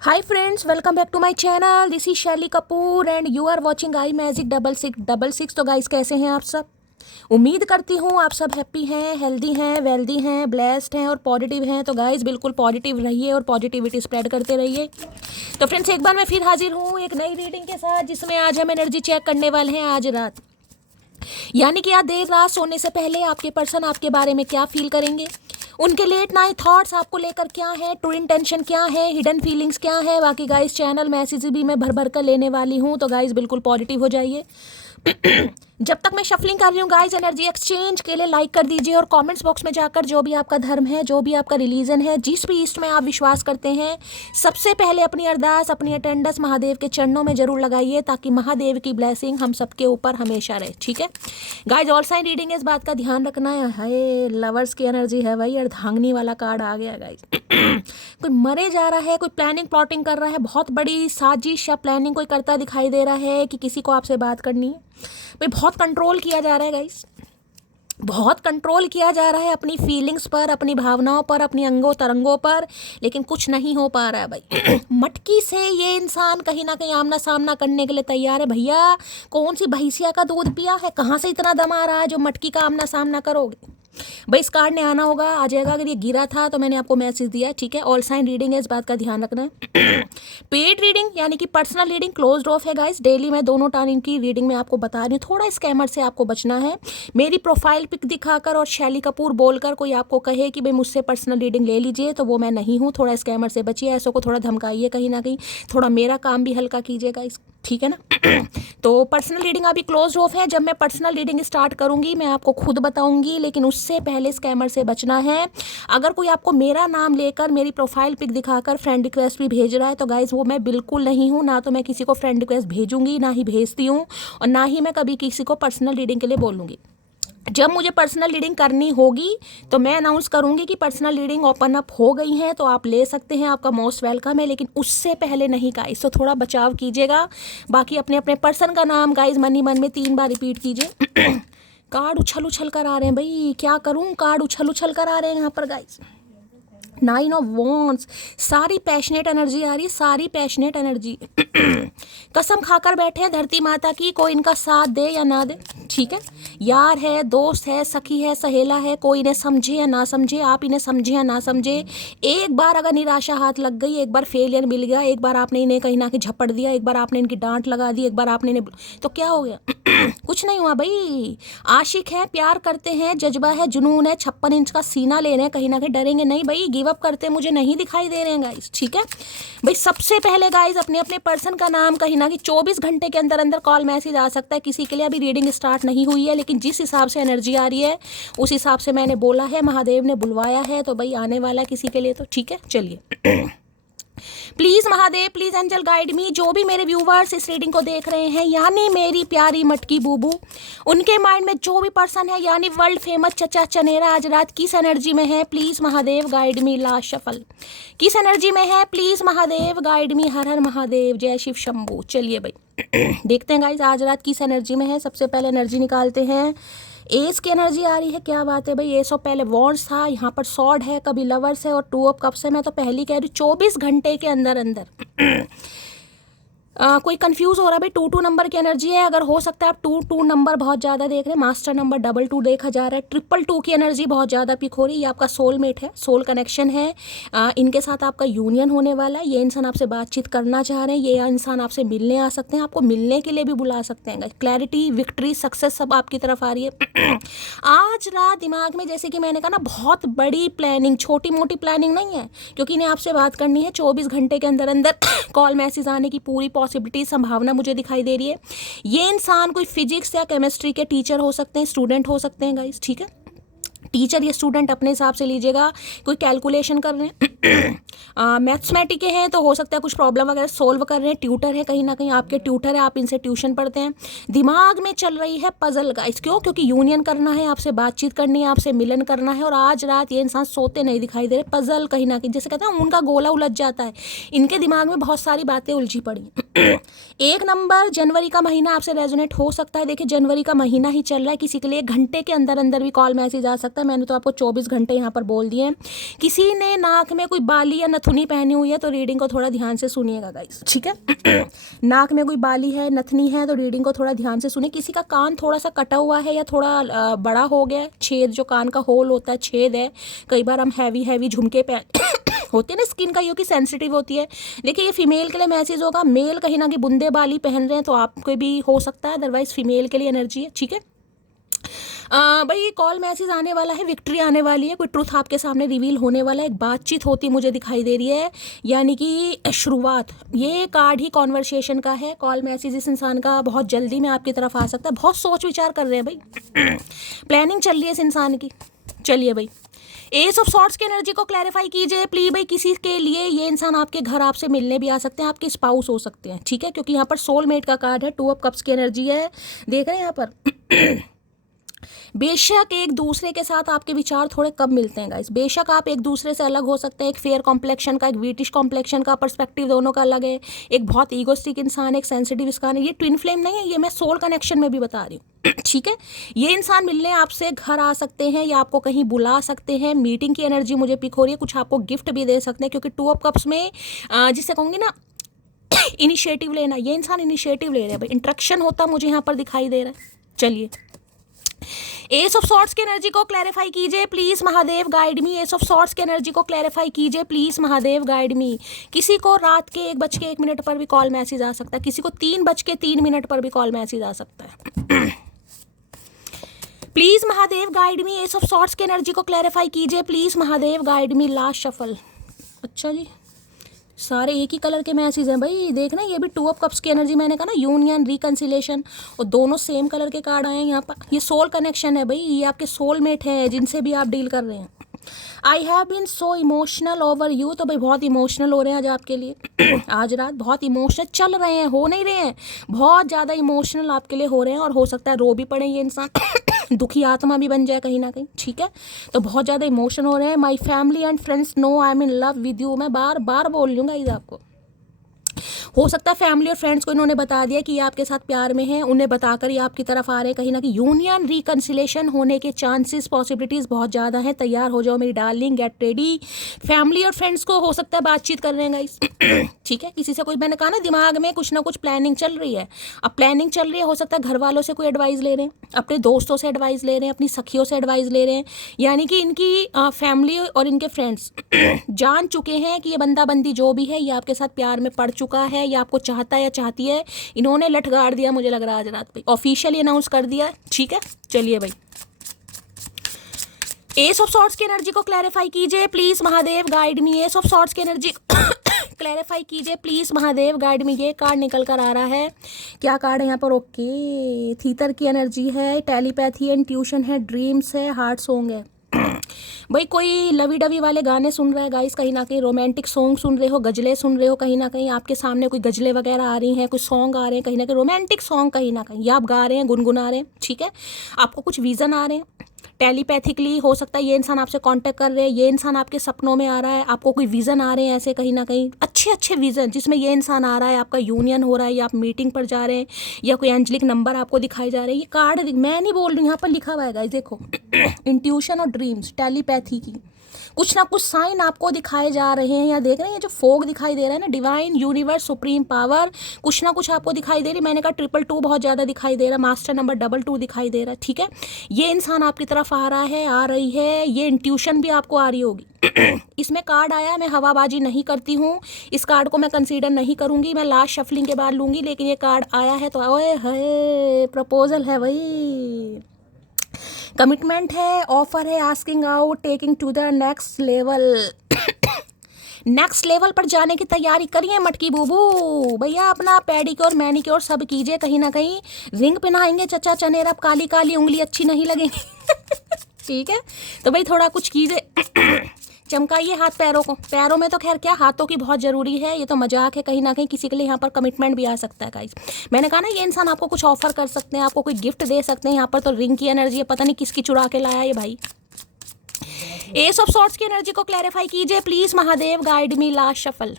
Hi friends, welcome back to my channel. This is Shaili Kapoor and you are watching I magic 6666। तो guys कैसे हैं आप सब? उम्मीद करती हूँ आप सब हैप्पी हैं, हेल्दी हैं, वेल्दी हैं, ब्लेस्ड हैं और पॉजिटिव हैं। तो गाइस बिल्कुल पॉजिटिव रहिए और पॉजिटिविटी स्प्रेड करते रहिए। तो फ्रेंड्स एक बार मैं फिर हाजिर हूँ एक नई रीडिंग के साथ, जिसमें आज हम एनर्जी चेक करने वाले हैं आज रात, यानी कि आज देर रात सोने से पहले आपके पर्सन आपके बारे में क्या फील करेंगे, उनके लेट नाइट थॉट्स आपको लेकर क्या है, ट्रू इंटेंशन क्या है, हिडन फीलिंग्स क्या है। बाकी गाइस चैनल मैसेज भी मैं भर भर कर लेने वाली हूँ, तो गाइस बिल्कुल पॉजिटिव हो जाइए। जब तक मैं शफलिंग कर रही हूँ गाइस, एनर्जी एक्सचेंज के लिए लाइक कर दीजिए और कमेंट्स बॉक्स में जाकर जो भी आपका धर्म है, जो भी आपका रिलीजन है, जिस भी ईस्ट में आप विश्वास करते हैं, सबसे पहले अपनी अरदास, अपनी अटेंडेंस महादेव के चरणों में जरूर लगाइए, ताकि महादेव की ब्लेसिंग हम सबके ऊपर हमेशा रहे। ठीक है गाइस, ऑल साइन रीडिंग है, इस बात का ध्यान रखना है। हाय लवर्स की एनर्जी है भाई, अर्धांगिनी वाला कार्ड आ गया गाइस। कोई मरे जा रहा है, कोई प्लानिंग प्लॉटिंग कर रहा है, बहुत बड़ी साजिश या प्लानिंग कोई करता दिखाई दे रहा है कि किसी को आपसे बात करनी है भाई। बहुत कंट्रोल किया जा रहा है गाइस, बहुत कंट्रोल किया जा रहा है अपनी फीलिंग्स पर, अपनी भावनाओं पर, अपनी अंगों तरंगों पर, लेकिन कुछ नहीं हो पा रहा है भाई। मटकी से ये इंसान कहीं ना कहीं आमना सामना करने के लिए तैयार है। भैया कौन सी भैंसिया का दूध पिया है, कहाँ से इतना दम आ रहा है जो मटकी का आमना सामना करोगे भाई। इस कार्ड ने आना होगा, आ जाएगा। अगर ये गिरा था तो मैंने आपको मैसेज दिया, ठीक है। ऑल साइन रीडिंग है, इस बात का ध्यान रखना है। पेड रीडिंग यानी कि पर्सनल रीडिंग क्लोज्ड ऑफ है गाइस। डेली मैं दोनों टाइम की रीडिंग में आपको बता रही हूँ, थोड़ा स्कैमर से आपको बचना है। मेरी प्रोफाइल पिक दिखाकर और शैली कपूर बोलकर कोई आपको कहे कि भाई मुझसे पर्सनल रीडिंग ले लीजिए, तो वो मैं नहीं हूँ। थोड़ा स्कैमर से बचिए, ऐसों को थोड़ा धमकाइए, कहीं ना कहीं थोड़ा मेरा काम भी हल्का कीजिएगा इस, ठीक है ना। तो पर्सनल रीडिंग अभी क्लोज ऑफ है। जब मैं पर्सनल रीडिंग स्टार्ट करूंगी मैं आपको खुद बताऊंगी, लेकिन उससे पहले स्कैमर से बचना है। अगर कोई आपको मेरा नाम लेकर, मेरी प्रोफाइल पिक दिखाकर फ्रेंड रिक्वेस्ट भी भेज रहा है, तो गाइज वो मैं बिल्कुल नहीं हूँ। ना तो मैं किसी को फ्रेंड रिक्वेस्ट भेजूंगी, ना ही भेजती हूँ, और ना ही मैं कभी किसी को पर्सनल रीडिंग के लिए बोलूँगी। जब मुझे पर्सनल रीडिंग करनी होगी तो मैं अनाउंस करूंगी कि पर्सनल रीडिंग ओपन अप हो गई है, तो आप ले सकते हैं, आपका मोस्ट वेलकम है। लेकिन उससे पहले नहीं गाइस, तो थोड़ा बचाव कीजिएगा। बाकी अपने अपने पर्सन का नाम गाइस मन ही मन में 3 बार रिपीट कीजिए। कार्ड उछल उछल कर आ रहे हैं भाई, क्या करूं, कार्ड उछल उछल कर आ रहे हैं यहाँ पर गाइस। 9 ऑफ वॉन्ड्स, सारी पैशनेट एनर्जी आ रही है, सारी पैशनेट एनर्जी। कसम खाकर बैठे हैं धरती माता की, कोई इनका साथ दे या ना दे, ठीक है। यार है, दोस्त है, सखी है, सहेला है, कोई इन्हें समझे या ना समझे, आप इन्हें समझे या ना समझे, एक बार अगर निराशा हाथ लग गई, एक बार फेलियर मिल गया, एक बार आपने इन्हें कहीं ना कहीं झपट दिया, एक बार आपने इनकी डांट लगा दी, एक बार आपने इन्हें, तो क्या हो गया? कुछ नहीं हुआ भाई। आशिक है, प्यार करते हैं, जज्बा है, जुनून है, 56 इंच का सीना ले रहे हैं, कहीं ना कहीं डरेंगे नहीं भाई। गिव अप करते मुझे नहीं दिखाई दे रहे हैं गाइस, ठीक है भाई। सबसे पहले गाइस अपने अपने पर्सन का नाम कहीं ना कहीं 24 घंटे के अंदर अंदर कॉल मैसेज आ सकता है। किसी के लिए अभी रीडिंग स्टार्ट नहीं हुई है, लेकिन जिस हिसाब से एनर्जी आ रही है उस हिसाब से मैंने बोला है, महादेव ने बुलवाया है, तो भाई आने वाला है किसी के लिए, तो ठीक है। चलिए please Mahadev, please angel guide me. जो भी मेरे व्यूवर्स इस रीडिंग को देख रहे हैं, यानी मेरी प्यारी मटकी बूबू, उनके माइंड में जो भी पर्सन है, यानी वर्ल्ड फेमस चचा चनेरा, आज रात किस एनर्जी में है, please Mahadev guide me. Last shuffle किस एनर्जी में है, प्लीज महादेव गाइड मी। हर हर महादेव, जय शिव शंभू। चलिए भाई देखते हैं गाइज आज रात किस एनर्जी में है। सबसे पहले एनर्जी निकालते हैं। एस की एनर्जी आ रही है, क्या बात है भाई। एस ऑफ पहले वॉन्ड्स था, यहाँ पर सॉर्ड है, कभी लवर्स है, और 2 ऑफ कप्स है। मैं तो पहली कह रही हूँ 24 घंटे के अंदर अंदर कोई कंफ्यूज हो रहा है भाई, 2 2 नंबर की एनर्जी है। अगर हो सकता है आप 2 2 नंबर बहुत ज़्यादा देख रहे हैं, मास्टर नंबर 2 2 देखा जा रहा है, 2 2 की एनर्जी बहुत ज़्यादा पिक हो रही है। ये आपका सोलमेट है, सोल कनेक्शन है। इनके साथ आपका यूनियन होने वाला है। ये इंसान आपसे बातचीत करना चाह रहे हैं, ये इंसान आपसे मिलने आ सकते हैं, आपको मिलने के लिए भी बुला सकते हैं। क्लैरिटी, विक्ट्री, सक्सेस सब आपकी तरफ आ रही है। आज रात दिमाग में, जैसे कि मैंने कहा ना, बहुत बड़ी प्लानिंग, छोटी मोटी प्लानिंग नहीं है, क्योंकि इन्हें आपसे बात करनी है। 24 घंटे के अंदर अंदर कॉल मैसेज आने की पूरी पॉसिबिलिटी, संभावना मुझे दिखाई दे रही है। ये इंसान कोई फिजिक्स या केमिस्ट्री के टीचर हो सकते हैं, स्टूडेंट हो सकते हैं गाइस, ठीक है। टीचर या स्टूडेंट अपने हिसाब से लीजिएगा। कोई कैलकुलेशन कर रहे हैं, मैथमेटिक के हैं, तो हो सकता है कुछ प्रॉब्लम वगैरह सोल्व कर रहे हैं। ट्यूटर है, कहीं ना कहीं आपके ट्यूटर है, आप इनसे ट्यूशन पढ़ते हैं। दिमाग में चल रही है पजल गाइस, क्यों? क्योंकि यूनियन करना है, आपसे बातचीत करनी है, आपसे मिलन करना है। और आज रात ये इंसान सोते नहीं दिखाई दे रहे। पजल कहीं ना कहीं, जैसे कहते हैं उनका गोला उलझ जाता है, इनके दिमाग में बहुत सारी बातें उलझी पड़ी। 1 नंबर जनवरी का महीना आपसे रेजोनेट हो सकता है। देखिए जनवरी का महीना ही चल रहा है, किसी के लिए 1 घंटे के अंदर अंदर भी कॉल मैसेज आ सकता सकता है, मैंने तो आपको 24 घंटे यहाँ पर बोल दिए हैं। किसी ने नाक में कोई बाली या नथुनी पहनी हुई है तो रीडिंग को थोड़ा ध्यान से सुनिएगा गाइस, ठीक है। नाक में कोई बाली है, नथनी है तो रीडिंग को थोड़ा ध्यान से सुनिए। किसी का कान थोड़ा सा कटा हुआ है या थोड़ा बड़ा हो गया, छेद जो कान का होल होता है, छेद है। कई बार हम हैवी झुमके होते हैं ना, स्किन का की सेंसिटिव होती है। देखिए ये फीमेल के लिए मैसेज होगा, मेल कहीं ना कहीं बूंदे बाली पहन रहे हैं तो आपको भी हो सकता है, अदरवाइज फीमेल के लिए एनर्जी है, ठीक है। भाई ये कॉल मैसेज आने वाला है, विक्ट्री आने वाली है, कोई ट्रुथ आपके सामने रिवील होने वाला है, एक बातचीत होती मुझे दिखाई दे रही है, यानी कि शुरुआत। ये कार्ड ही कॉन्वर्सेशन का है। कॉल मैसेज इस इंसान का बहुत जल्दी में आपकी तरफ आ सकता है। बहुत सोच विचार कर रहे हैं भाई, प्लानिंग चल रही है इस इंसान की। चलिए भाई, एस ऑफ सॉर्ट्स की एनर्जी को क्लैरिफाई कीजिए प्लीज। भाई किसी के लिए ये इंसान आपके घर आपसे मिलने भी आ सकते हैं, आपके स्पाउस हो सकते हैं, ठीक है, क्योंकि यहाँ पर सोलमेट का कार्ड है, 2 ऑफ कप्स की एनर्जी है, देख रहे हैं यहाँ पर। बेशक एक दूसरे के साथ आपके विचार थोड़े कम मिलते हैं गाइस, बेशक आप एक दूसरे से अलग हो सकते हैं। एक फेयर कॉम्प्लेक्शन का, एक वीटिश कॉम्प्लेक्शन का पर्सपेक्टिव दोनों का अलग है। एक बहुत ईगोस्टिक इंसान, एक सेंसिटिव इंसान है। ये ट्विन फ्लेम नहीं है, ये मैं सोल कनेक्शन में भी बता रही हूँ, ठीक है। ये इंसान मिलने आपसे घर आ सकते हैं या आपको कहीं बुला सकते हैं। मीटिंग की एनर्जी मुझे पिक हो रही है, कुछ आपको गिफ्ट भी दे सकते हैं, क्योंकि 2 ऑफ कप्स में जिससे कहूँगी ना इनिशिएटिव लेना, ये इंसान इनिशिएटिव ले रहे हैं भाई। इंट्रैक्शन होता मुझे यहाँ पर दिखाई दे रहा है। चलिए, एस ऑफ सॉर्ट्स की एनर्जी को क्लैरिफाई कीजिए please Mahadev guide me. Ace of swords की एनर्जी को क्लैरिफाई कीजिए प्लीज महादेव गाइड मी। किसी को रात के 1:01 पर भी कॉल मैसेज आ सकता है, किसी को 3:03 पर भी कॉल मैसेज आ सकता है। Please Mahadev guide me. Ace of swords की एनर्जी को क्लैरिफाई कीजिए please Mahadev guide me. Last shuffle. अच्छा जी, सारे एक ही कलर के मैसेज हैं भाई, देखना ये भी 2 ऑफ कप्स की एनर्जी। मैंने कहा ना यूनियन, रिकंसिलेशन, और दोनों सेम कलर के कार्ड आए हैं यहाँ पर। ये सोल कनेक्शन है भाई, ये आपके सोलमेट हैं जिनसे भी आप डील कर रहे हैं। I have been so emotional over you, तो भाई बहुत इमोशनल हो रहे हैं आज आपके लिए। आज रात बहुत इमोशनल चल रहे हैं, हो नहीं रहे हैं, बहुत ज़्यादा इमोशनल आपके लिए हो रहे हैं, और हो सकता है रो भी पड़े ये इंसान। दुखी आत्मा भी बन जाए कहीं ना कहीं, ठीक है। तो बहुत ज़्यादा इमोशन हो रहे हैं। My family and friends know I am in love with you. मैं बार बार बोल लूँगा इस आपको। हो सकता है फैमिली और फ्रेंड्स को इन्होंने बता दिया कि ये आपके साथ प्यार में हैं, उन्हें बताकर ये आपकी तरफ आ रहे हैं। कहीं ना कहीं यूनियन, रिकंसिलेशन होने के चांसेस, पॉसिबिलिटीज़ बहुत ज़्यादा हैं। तैयार हो जाओ मेरी डार्लिंग, गेट रेडी। फैमिली और फ्रेंड्स को हो सकता है बातचीत कर रहे हैं गाइस, ठीक है। किसी से कोई, मैंने कहा ना दिमाग में कुछ ना कुछ प्लानिंग चल रही है। अब प्लानिंग चल रही है, हो सकता है घर वालों से कोई एडवाइस ले रहे हैं, अपने दोस्तों से एडवाइस ले रहे हैं, अपनी सखियों से एडवाइस ले रहे हैं। यानी कि इनकी फैमिली और इनके फ्रेंड्स जान चुके हैं कि ये बंदा बंदी जो भी है ये आपके साथ प्यार में पड़ चुका है, या आपको चाहता है या चाहती है। इन्होंने लठ गाड़ दिया मुझे लग रहा है आज रात पे, ऑफिशियली अनाउंस कर दिया, ठीक है। चलिए भाई, एस ऑफ सॉर्ट्स की एनर्जी को क्लैरिफाई कीजिए please Mahadev guide me. Ace of swords की एनर्जी क्लैरिफाई कीजिए प्लीज महादेव गाइड मी। ये कार्ड निकल कर आ रहा है, क्या कार्ड है यहाँ पर? ओके, थीटर की एनर्जी है, टेलीपैथी एंड ट्यूशन है, ड्रीम्स है, हार्ट सॉन्ग है। भाई कोई लवी डवी वाले गाने सुन रहे हैं गाइस, कहीं ना कहीं रोमांटिक सॉन्ग सुन रहे हो, गजलें सुन रहे हो, कहीं ना कहीं आपके सामने कोई गजलें वगैरह आ रही हैं, कोई सॉन्ग आ रहे हैं, कहीं ना कहीं रोमांटिक सॉन्ग, कहीं ना कहीं या आप गा रहे हैं, गुनगुना रहे हैं, ठीक है। आपको कुछ विजन आ रहे हैं टेलीपैथिकली, हो सकता है ये इंसान आपसे कांटेक्ट कर रहे हैं, ये इंसान आपके सपनों में आ रहा है, आपको कोई विजन आ रहे हैं ऐसे, कहीं ना कहीं अच्छे अच्छे विजन जिसमें ये इंसान आ रहा है, आपका यूनियन हो रहा है, या आप मीटिंग पर जा रहे हैं, या कोई एंजलिक नंबर आपको दिखाई जा रहे हैं। ये कार्ड मैं नहीं बोल रही हूँ, यहाँ पर लिखा हुआ है गाइस, देखो इंट्यूशन और ड्रीम्स, टेलीपैथी की कुछ ना कुछ साइन आपको दिखाए जा रहे हैं। या देख रहे हैं ये जो फोग दिखाई दे रहा है ना, डिवाइन, यूनिवर्स, सुप्रीम पावर, कुछ ना कुछ आपको दिखाई दे रही। मैंने कहा 222 बहुत ज़्यादा दिखाई दे रहा है, मास्टर नंबर 22 दिखाई दे रहा है, ठीक है। ये इंसान आपकी तरफ आ रहा है, आ रही है, ये इंट्यूशन भी आपको आ रही होगी। इसमें कार्ड आया, मैं हवाबाजी नहीं करती हूँ, इस कार्ड को मैं कंसीडर नहीं करूँगी, मैं लास्ट शफलिंग के बाद लूँगी, लेकिन ये कार्ड आया है तो ओए है, प्रपोजल है भाई, कमिटमेंट है, ऑफर है, asking out, taking to the next level. Next level पर जाने की तैयारी करिए मटकी बूबू भैया, अपना पेडिक्योर मैनिक्योर सब कीजिए। कहीं ना कहीं रिंग पहनाएंगे चचा चनेर, अब काली काली उंगली अच्छी नहीं लगेगी। ठीक है, तो भाई थोड़ा कुछ कीजिए, चमकाइए हाथ पैरों को। पैरों में तो खैर क्या, हाथों की बहुत ज़रूरी है, ये तो मजाक है कहीं ना कहीं। किसी के लिए यहाँ पर कमिटमेंट भी आ सकता है गाइस। मैंने कहा ना ये इंसान आपको कुछ ऑफर कर सकते हैं, आपको कोई गिफ्ट दे सकते हैं। यहाँ पर तो रिंग की एनर्जी है, पता नहीं किसकी चुरा के लाया ये भाई। एस ऑफ सॉर्ट्स की एनर्जी को क्लैरिफाई कीजिए please Mahadev, guide me. Last shuffle.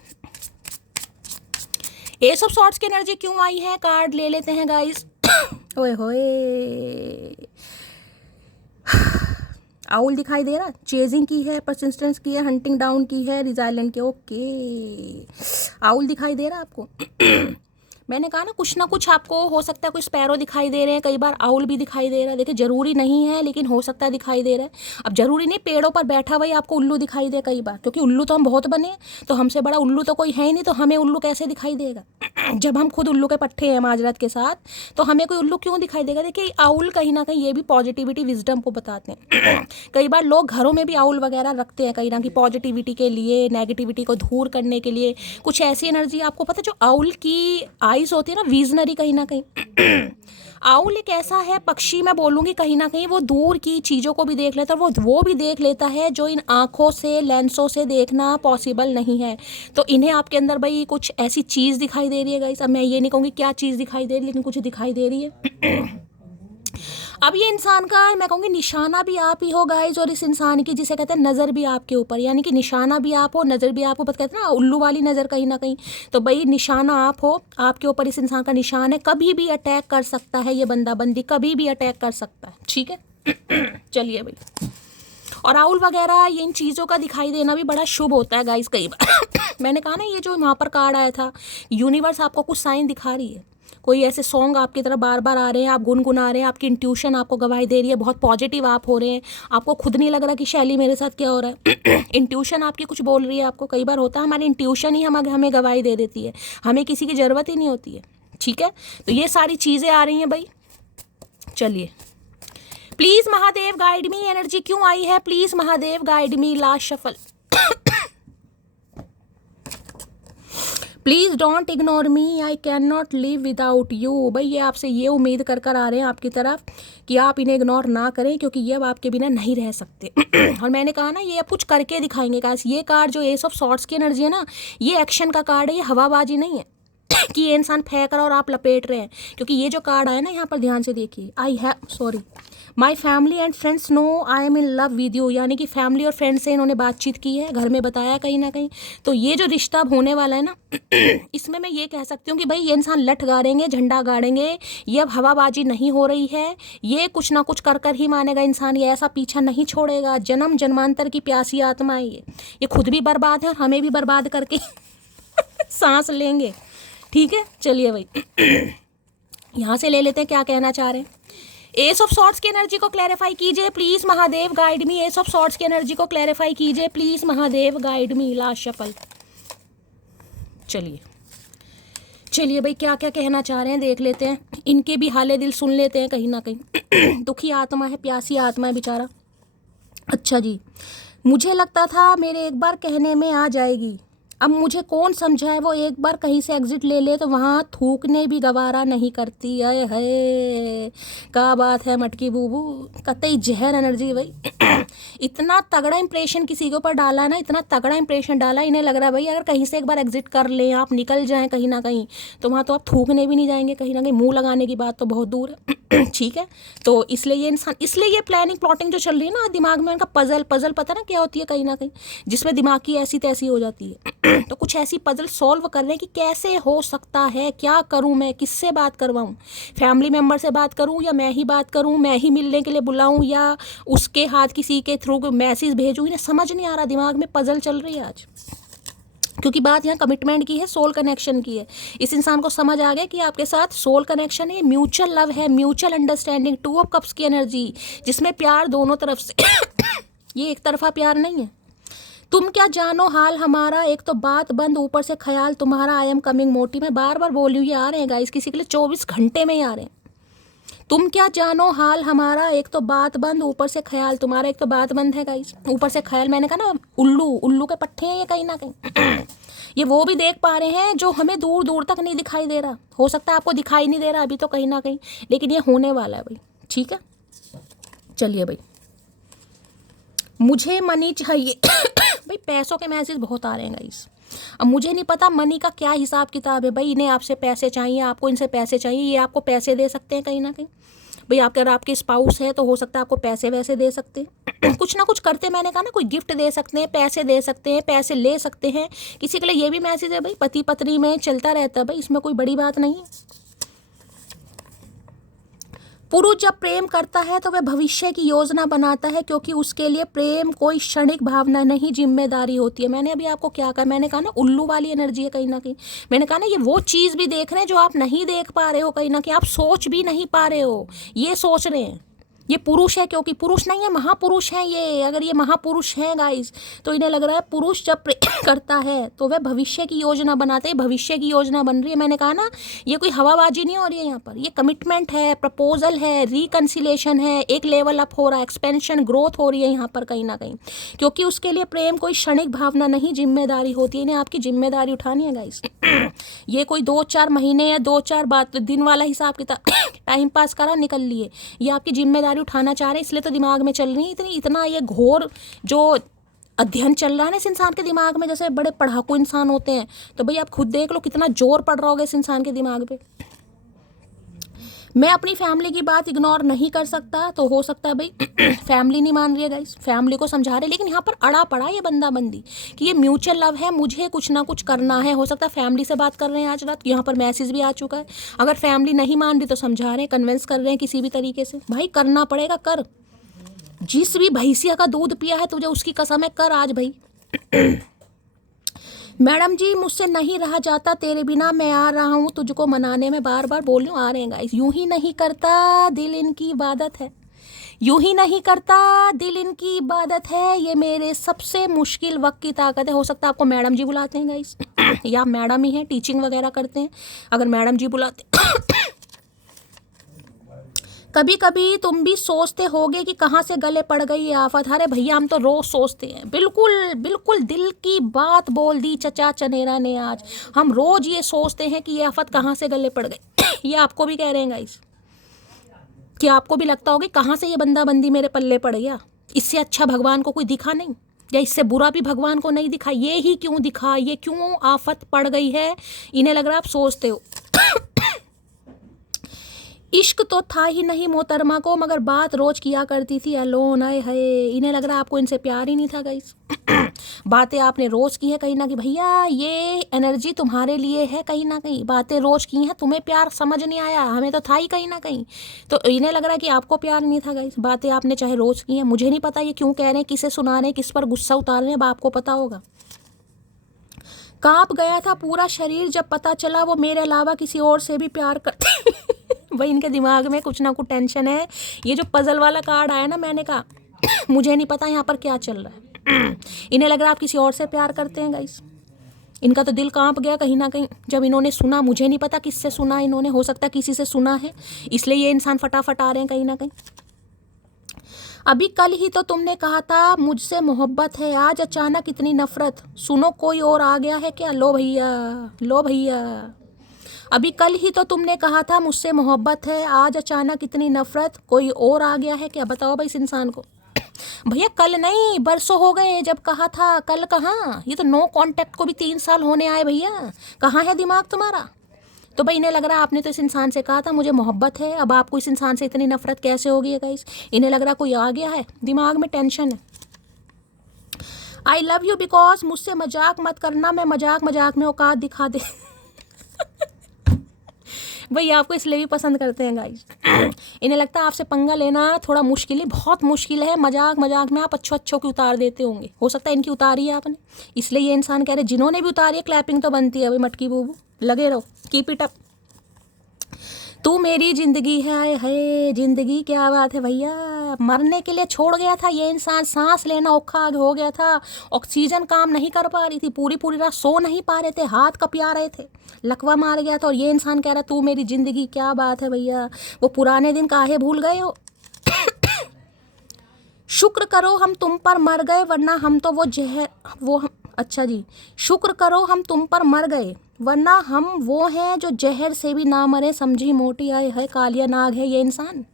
Ace of swords की एनर्जी क्यों आई है, कार्ड ले लेते हैं गाइस। ओए होए, आउल दिखाई दे रहा, चेजिंग की है, परसिस्टेंस की है, हंटिंग डाउन की है, रिजाइलेंट की। ओके, आउल दिखाई दे रहा आपको। मैंने कहा ना कुछ आपको हो सकता है, कोई स्पैरो दिखाई दे रहे हैं, कई बार आउल भी दिखाई दे रहा है। देखिए जरूरी नहीं है, लेकिन हो सकता है दिखाई दे रहा है। अब जरूरी नहीं पेड़ों पर बैठा हुआ ही आपको उल्लू दिखाई दे कई बार, क्योंकि उल्लू तो हम बहुत बने हैं, तो हमसे बड़ा उल्लू तो कोई है ही नहीं, तो हमें उल्लू कैसे दिखाई देगा? जब हम खुद उल्लू के पट्टे हैं माजरत के साथ, तो हमें कोई उल्लू क्यों दिखाई देगा? देखिए आउल कहीं ना कहीं ये भी पॉजिटिविटी विजडम को बताते हैं। कई बार लोग घरों में भी आउल वगैरह रखते हैं कहीं ना कहीं पॉजिटिविटी के लिए, नेगेटिविटी को दूर करने के लिए। कुछ ऐसी एनर्जी आपको पता है, जो आउल की आइज होती है ना, विजनरी कहीं ना कहीं। आउल एक ऐसा है पक्षी, मैं बोलूँगी कहीं ना कहीं वो दूर की चीज़ों को भी देख लेता है, वो भी देख लेता है जो इन आँखों से, लेंसों से देखना पॉसिबल नहीं है। तो इन्हें आपके अंदर भाई कुछ ऐसी चीज़ दिखाई दे रही है गाइस। अब मैं ये नहीं कहूँगी क्या चीज़ दिखाई दे रही है, लेकिन कुछ दिखाई दे रही है। अब ये इंसान का मैं कहूँगी निशाना भी आप ही हो गाइस, और इस इंसान की जिसे कहते हैं नज़र भी आपके ऊपर, यानी कि निशाना भी आप हो, नज़र भी आप हो। बस कहते हैं ना उल्लू वाली नज़र कहीं ना कहीं, तो भाई निशाना आप हो, आपके ऊपर इस इंसान का निशान है। कभी भी अटैक कर सकता है ये बंदा बंदी, कभी भी अटैक कर सकता है, ठीक है। चलिए भाई, और आउल वगैरह ये इन चीज़ों का दिखाई देना भी बड़ा शुभ होता है गाइस कई बार। मैंने कहा ना ये जो वहाँ पर कार्ड आया था, यूनिवर्स आपको कुछ साइन दिखा रही है। कोई ऐसे सॉन्ग आपकी तरफ बार बार आ रहे हैं, आप गुनगुना रहे हैं, आपकी इंट्यूशन आपको गवाही दे रही है, बहुत पॉजिटिव आप हो रहे हैं, आपको खुद नहीं लग रहा कि शैली मेरे साथ क्या हो रहा है। इंट्यूशन आपकी कुछ बोल रही है आपको। कई बार होता है हमारी इंट्यूशन ही हमें गवाही दे देती है, हमें किसी की ज़रूरत ही नहीं होती है, ठीक है। तो ये सारी चीज़ें आ रही हैं भाई। चलिए, please Mahadev guide me, energy क्यों आई है? Please Mahadev guide me, last shuffle. Please don't ignore me, I can not live without you. भाई ये आपसे ये उम्मीद कर कर आ रहे हैं आपकी तरफ कि आप इन्हें इग्नोर ना करें, क्योंकि ये अब आपके बिना नहीं रह सकते। और मैंने कहा ना ये अब कुछ करके दिखाएंगे गाइस। ये कार्ड जो एस ऑफ सॉर्ड्स की एनर्जी है ना, ये एक्शन का कार्ड है, ये हवाबाजी नहीं है कि ये इंसान फेंक रहा और आप लपेट रहे हैं। क्योंकि ये जो कार्ड आया ना, यहाँ पर ध्यान से देखिए, I have sorry my family and friends know I am in love with you, यानी कि फैमिली और फ्रेंड्स से इन्होंने बातचीत की है, घर में बताया कहीं ना कहीं। तो ये जो रिश्ता अब होने वाला है ना, इसमें मैं ये कह सकती हूँ कि भाई ये इंसान लठ गाड़ेंगे, झंडा गाड़ेंगे, ये अब हवाबाजी नहीं हो रही है, ये कुछ ना कुछ कर कर ही मानेगा इंसान, ये ऐसा पीछा नहीं छोड़ेगा। जन्म जन्मांतर की प्यासी आत्मा है ये खुद भी बर्बाद है और हमें भी बर्बाद करके सांस लेंगे, ठीक है। चलिए भाई, यहाँ से ले लेते हैं क्या कहना चाह रहे हैं। एस ऑफ सॉर्ड्स की एनर्जी को क्लैरिफाई कीजिए please Mahadev guide me. Ace of swords की एनर्जी को क्लैरिफाई कीजिए please Mahadev guide me, last shuffle. चलिए भाई, क्या क्या कहना चाह रहे हैं देख लेते हैं, इनके भी हाले दिल सुन लेते हैं कहीं ना कहीं। दुखी आत्मा है, प्यासी आत्मा है बेचारा। अच्छा जी, मुझे लगता था मेरे एक बार कहने में आ जाएगी, अब मुझे कौन समझाए, वो एक बार कहीं से एग्जिट ले ले तो वहाँ थूकने भी गवारा नहीं करती। अय है क्या बात है मटकी बूबू, कतई जहर एनर्जी भाई। इतना तगड़ा इंप्रेशन किसी के ऊपर डाला है ना, इतना तगड़ा इंप्रेशन डाला, इन्हें लग रहा है भाई अगर कहीं से एक बार एग्जिट कर लें, आप निकल जाएं कहीं ना कहीं, तो वहाँ तो आप थूकने भी नहीं जाएंगे कहीं ना कहीं, मुँह लगाने की बात तो बहुत दूर है। ठीक है, तो इसलिए ये इंसान, इसलिए ये प्लानिंग प्लॉटिंग जो चल रही है ना दिमाग में, उनका पजल पता ना क्या होती है कहीं ना कहीं, जिसमें दिमाग की ऐसी तैसी हो जाती है। तो कुछ ऐसी पजल सॉल्व कर रहे हैं कि कैसे हो सकता है, क्या करूं मैं, किससे बात करवाऊं, फैमिली मेम्बर से बात करूं या मैं ही बात करूं, मैं ही मिलने के लिए बुलाऊं या उसके हाथ किसी के थ्रू मैसेज भेजूं, इन्हें समझ नहीं आ रहा, दिमाग में पजल चल रही है आज। क्योंकि बात यहाँ कमिटमेंट की है, सोल कनेक्शन की है। इस इंसान को समझ आ गया कि आपके साथ सोल कनेक्शन है, म्यूचुअल लव है, म्यूचुअल अंडरस्टैंडिंग, 2 ऑफ कप्स की एनर्जी, जिसमें प्यार दोनों तरफ से। ये एक तरफा प्यार नहीं है। तुम क्या जानो हाल हमारा, एक तो बात बंद, ऊपर से ख्याल तुम्हारा, आई एम कमिंग मोटी। मैं बार बार बोल रही हूँ, ये आ रहे हैं गाइस, किसी के लिए 24 घंटे में ही आ रहे हैं। तुम क्या जानो हाल हमारा, एक तो बात बंद, ऊपर से ख्याल तुम्हारा। एक तो बात बंद है गाइस, ऊपर से ख्याल। मैंने कहा ना उल्लू के पट्टे हैं ये कहीं ना कहीं। ये वो भी देख पा रहे हैं जो हमें दूर दूर तक नहीं दिखाई दे रहा। हो सकता है आपको दिखाई नहीं दे रहा अभी तो कहीं ना कहीं, लेकिन ये होने वाला है भाई, ठीक है। चलिए भाई, मुझे मनी चाहिए। भाई पैसों के मैसेज बहुत आ रहे हैं गाइस। अब मुझे नहीं पता मनी का क्या हिसाब किताब है भाई, इन्हें आपसे पैसे चाहिए, आपको इनसे पैसे चाहिए, ये आपको पैसे दे सकते हैं कहीं ना कहीं भाई। अगर आपके स्पाउस है तो हो सकता है आपको पैसे वैसे दे सकते हैं, कुछ ना कुछ करते। मैंने कहा ना, कोई गिफ्ट दे सकते हैं, पैसे दे सकते हैं, पैसे ले सकते हैं। किसी के लिए ये भी मैसेज है भाई, पति पत्नी में चलता रहता है भाई, इसमें कोई बड़ी बात नहीं है। पुरुष जब प्रेम करता है तो वह भविष्य की योजना बनाता है, क्योंकि उसके लिए प्रेम कोई क्षणिक भावना नहीं, जिम्मेदारी होती है। मैंने अभी आपको क्या कहा, मैंने कहा ना उल्लू वाली एनर्जी है कहीं ना कहीं। मैंने कहा ना ये वो चीज़ भी देख रहे हैं जो आप नहीं देख पा रहे हो, कहीं ना कहीं आप सोच भी नहीं पा रहे हो, ये सोच रहे हैं। ये पुरुष है, क्योंकि पुरुष नहीं है, महापुरुष हैं ये। अगर ये महापुरुष हैं गाइस, तो इन्हें लग रहा है पुरुष जब प्रेम करता है तो वह भविष्य की योजना बनाते हैं। भविष्य की योजना बन रही है। मैंने कहा ना ये कोई हवाबाजी नहीं हो रही है यहाँ पर, ये कमिटमेंट है, प्रपोजल है, रिकन्सिलेशन है, एक लेवल अप हो रहा है, एक्सपेंशन, ग्रोथ हो रही है यहाँ पर कहीं ना कहीं, क्योंकि उसके लिए प्रेम कोई क्षणिक भावना नहीं, जिम्मेदारी होती है। इन्हें आपकी जिम्मेदारी उठानी है गाइस। ये कोई 2-4 महीने या 2-4 बात दिन वाला हिसाब किताब टाइम पास करा निकल लिए, ये आपकी जिम्मेदारी उठाना चाह रहे हैं, इसलिए तो दिमाग में चल रही है इतना ये घोर जो अध्ययन चल रहा है ना इस इंसान के दिमाग में। जैसे बड़े पढ़ाकू इंसान होते हैं, तो भाई आप खुद देख लो कितना जोर पड़ रहा होगा इस इंसान के दिमाग पे। मैं अपनी फैमिली की बात इग्नोर नहीं कर सकता, तो हो सकता है भाई फैमिली नहीं मान रही है गाइस, फैमिली को समझा रहे, लेकिन यहाँ पर अड़ा पड़ा ये बंदा बंदी कि ये म्यूचुअल लव है, मुझे कुछ ना कुछ करना है। हो सकता है फैमिली से बात कर रहे हैं आज रात, यहाँ पर मैसेज भी आ चुका है। अगर फैमिली नहीं मान रही तो समझा रहे हैं, कन्विंस कर रहे हैं किसी भी तरीके से। भाई करना पड़ेगा, कर। जिस भी भैंसिया का दूध पिया है तुझे, उसकी कसम है, कर आज भाई। मैडम जी मुझसे नहीं रहा जाता तेरे बिना, मैं आ रहा हूँ तुझको मनाने में, बार बार बोल रही हूँ, आ रहे हैं गाइस। यूं ही नहीं करता दिल इनकी इबादत है, यूं ही नहीं करता दिल इनकी इबादत है, ये मेरे सबसे मुश्किल वक्त की ताकत है। हो सकता है आपको मैडम जी बुलाते हैं गाइस, या मैडम ही हैं, टीचिंग वगैरह करते हैं। अगर मैडम जी बुलाते कभी कभी तुम भी सोचते होगे कि कहाँ से गले पड़ गई ये आफत। अरे भैया हम तो रोज सोचते हैं, बिल्कुल बिल्कुल दिल की बात बोल दी चचा चनेरा ने आज। हम रोज ये सोचते हैं कि ये आफत कहाँ से गले पड़ गई। ये आपको भी कह रहे हैं गाइस, कि आपको भी लगता होगा कहाँ से ये बंदा बंदी मेरे पल्ले पड़ गया। इससे अच्छा भगवान को कोई दिखा नहीं, या इससे बुरा भी भगवान को नहीं दिखा, ये ही क्यों दिखा, ये क्यों आफत पड़ गई है। इन्हें लग रहा है आप सोचते हो इश्क तो था ही नहीं मोहतरमा को, मगर बात रोज किया करती थी अलोन। आए हाय, इन्हें लग रहा आपको इनसे प्यार ही नहीं था गाइस। बातें आपने रोज की है कहीं ना कि भैया ये एनर्जी तुम्हारे लिए है, कहीं ना कहीं बातें रोज की हैं, तुम्हें प्यार समझ नहीं आया, हमें तो था ही कहीं ना कहीं। तो इन्हें लग रहा है कि आपको प्यार नहीं था गाइस। बातें आपने चाहे रोज की हैं, मुझे नहीं पता ये क्यों कह रहे हैं, किसे सुना रहे हैं, किस पर गुस्सा उतार रहे हैं, अब आपको पता होगा। कांप गया था पूरा शरीर जब पता चला वो मेरे अलावा किसी और से भी प्यार करते। भाई इनके दिमाग में कुछ ना कुछ टेंशन है। ये जो पजल वाला कार्ड आया ना, मैंने कहा मुझे नहीं पता यहाँ पर क्या चल रहा है। इन्हें लग रहा है आप किसी और से प्यार करते हैं गाइस। इनका तो दिल कांप गया कहीं ना कहीं जब इन्होंने सुना। मुझे नहीं पता किससे सुना इन्होंने, हो सकता है किसी से सुना है, इसलिए ये इंसान फटाफट आ रहे हैं कहीं ना कहीं। अभी कल ही तो तुमने कहा था मुझसे मोहब्बत है, आज अचानक इतनी नफरत। सुनो कोई और आ गया है क्या? लो भैया, लो भैया। अभी कल ही तो तुमने कहा था मुझसे मोहब्बत है, आज अचानक इतनी नफरत, कोई और आ गया है क्या? बताओ भाई इस इंसान को। भैया कल नहीं, बरसों हो गए जब कहा था, कल कहाँ। ये तो नो कांटेक्ट को भी 3 साल होने आए भैया, कहाँ है दिमाग तुम्हारा? तो भाई इन्हें लग रहा है आपने तो इस इंसान से कहा था मुझे मोहब्बत है, अब आपको इस इंसान से इतनी नफरत कैसे होगी है गाइस? इन्हें लग रहा कोई आ गया है, दिमाग में टेंशन है। आई लव यू बिकॉज, मुझसे मजाक मत करना, मैं मजाक मजाक में औकात दिखा दे। भाई आपको इसलिए भी पसंद करते हैं गाइस। इन्हें लगता है आपसे पंगा लेना थोड़ा मुश्किल है, बहुत मुश्किल है। मजाक मजाक में आप अच्छों की उतार देते होंगे, हो सकता है इनकी उतारी है आपने, इसलिए ये इंसान कह रहे जिन्होंने भी उतारी है क्लैपिंग तो बनती है। भाई मटकी बूबू लगे रहो, कीप इट अप। तू मेरी जिंदगी है, है जिंदगी, क्या बात है भैया। मरने के लिए छोड़ गया था ये इंसान, सांस लेना औखा हो गया था, ऑक्सीजन काम नहीं कर पा रही थी, पूरी रात सो नहीं पा रहे थे, हाथ कपिया रहे थे, लकवा मार गया था, और ये इंसान कह रहा तू मेरी जिंदगी, क्या बात है भैया। वो पुराने दिन काहे भूल गए हो? शुक्र करो हम तुम पर मर गए, वरना हम तो वो जहर वो हम, अच्छा जी, शुक्र करो हम तुम पर मर गए, वरना हम वो हैं जो जहर से भी ना मरे, समझी मोटी। आए है कालिया नाग है ये इंसान,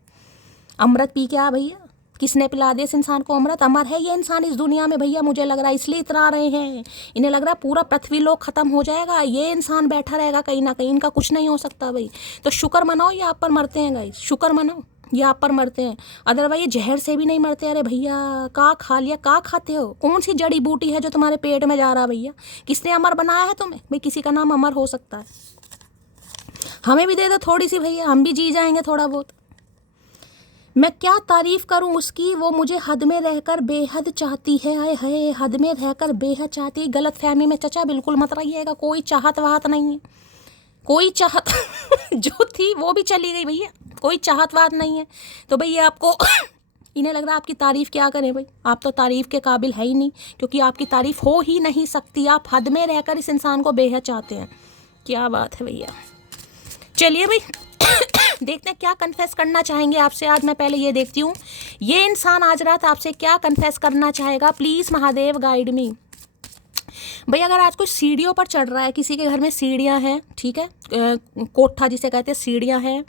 अमृत पी के आ भैया। किसने पिला दिया इस इंसान को अमृत? अमर है ये इंसान इस दुनिया में भैया, मुझे लग रहा है इसलिए इतरा रहे हैं। इन्हें लग रहा है पूरा पृथ्वी लोक खत्म हो जाएगा, ये इंसान बैठा रहेगा कहीं ना कहीं, इनका कुछ नहीं हो सकता भाई। तो शुक्र मनाओ ये आप पर मरते हैं गाइस, शुक्र मनाओ ये आप पर मरते हैं, अदरवाइज ये जहर से भी नहीं मरते। अरे भैया का खा लिया, का खाते हो? कौन सी जड़ी बूटी है जो तुम्हारे पेट में जा रहा भैया? किसने अमर बनाया है तुम्हें? भाई किसी का नाम अमर हो सकता है, हमें भी दे दो थोड़ी सी भैया, हम भी जी जाएंगे थोड़ा बहुत। मैं क्या तारीफ करूं उसकी, वो मुझे हद में रहकर बेहद चाहती है। आए हाय, हद में रहकर बेहद चाहती है। गलत फहमी में चचा बिल्कुल मत रहिएगा, कोई चाहत वाहत नहीं है, कोई चाहत जो थी वो भी चली गई भैया, कोई चाहत वाहत नहीं है। तो भैया आपको इन्हें लग रहा है आपकी तारीफ़ क्या करें भाई, आप तो तारीफ़ के काबिल है ही नहीं, क्योंकि आपकी तारीफ़ हो ही नहीं सकती। आप हद में रहकर इस इंसान को बेहद चाहते हैं। क्या बात है भैया। चलिए भाई देखते हैं क्या कन्फेस करना चाहेंगे आपसे आज। मैं पहले ये देखती हूँ ये इंसान आज रात आपसे क्या कन्फेस करना चाहेगा। प्लीज़ महादेव गाइड मी। भाई अगर आज कोई सीढ़ियों पर चढ़ रहा है, किसी के घर में सीढ़ियाँ हैं, ठीक है, कोठा जिसे कहते हैं, सीढ़ियाँ हैं,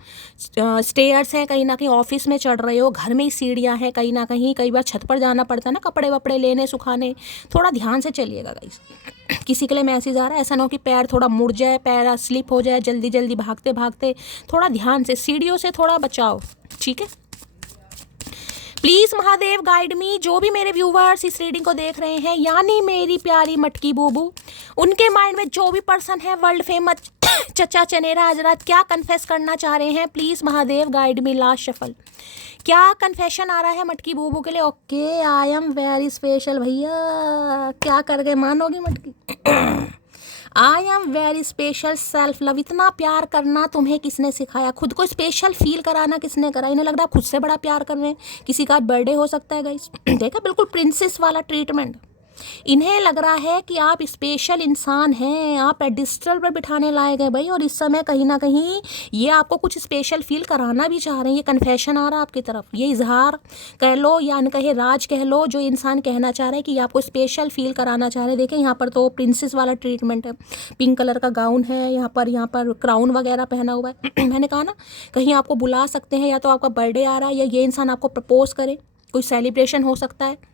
स्टेयर्स हैं, कहीं ना कहीं ऑफिस में चढ़ रहे हो, घर में ही सीढ़ियाँ हैं, कहीं ना कहीं कई बार छत पर जाना पड़ता है ना कपड़े वपड़े लेने सुखाने, थोड़ा ध्यान से चलिएगा गाइस। किसी के लिए मैसेज आ रहा है, ऐसा ना हो कि पैर थोड़ा मुड़ जाए, पैर स्लिप हो जाए जल्दी जल्दी भागते भागते, थोड़ा ध्यान से, सीढ़ियों से थोड़ा बचाओ, ठीक है। प्लीज़ महादेव गाइड मी। जो भी मेरे व्यूवर्स इस रीडिंग को देख रहे हैं, यानी मेरी प्यारी मटकी बूबू, उनके माइंड में जो भी पर्सन है वर्ल्ड फेमस चचा चनेरा आज रात क्या कन्फेस करना चाह रहे हैं, please Mahadev guide me. Last shuffle, क्या कन्फेशन आ रहा है मटकी बूबू के लिए। Okay, I am very special. भैया क्या करके मानोगी मटकी। आई am very special. Self love, इतना प्यार करना तुम्हें किसने सिखाया, खुद को स्पेशल फील कराना किसने करा। इन्हें लग रहा है खुद से बड़ा प्यार कर रहे हैं। किसी का बर्थडे हो सकता है गाइस, देखा, बिल्कुल प्रिंसेस वाला ट्रीटमेंट। इन्हें लग रहा है कि आप स्पेशल इंसान हैं, आप पेडिस्टल पर बिठाने लाए गए भाई, और इस समय कहीं ना कहीं ये आपको कुछ स्पेशल फील कराना भी चाह रहे हैं। ये कन्फेशन आ रहा है आपकी तरफ, ये इजहार कह लो या कहे राज कह लो, जो इंसान कहना चाह रहे हैं कि ये आपको स्पेशल फील कराना चाह रहे हैं। देखें यहाँ पर तो प्रिंसेस वाला ट्रीटमेंट है, पिंक कलर का गाउन है, यहाँ पर क्राउन वगैरह पहना हुआ है। मैंने कहा ना कहीं आपको बुला सकते हैं, या तो आपका बर्थडे आ रहा है, या ये इंसान आपको प्रपोज करे, कोई सेलिब्रेशन हो सकता है।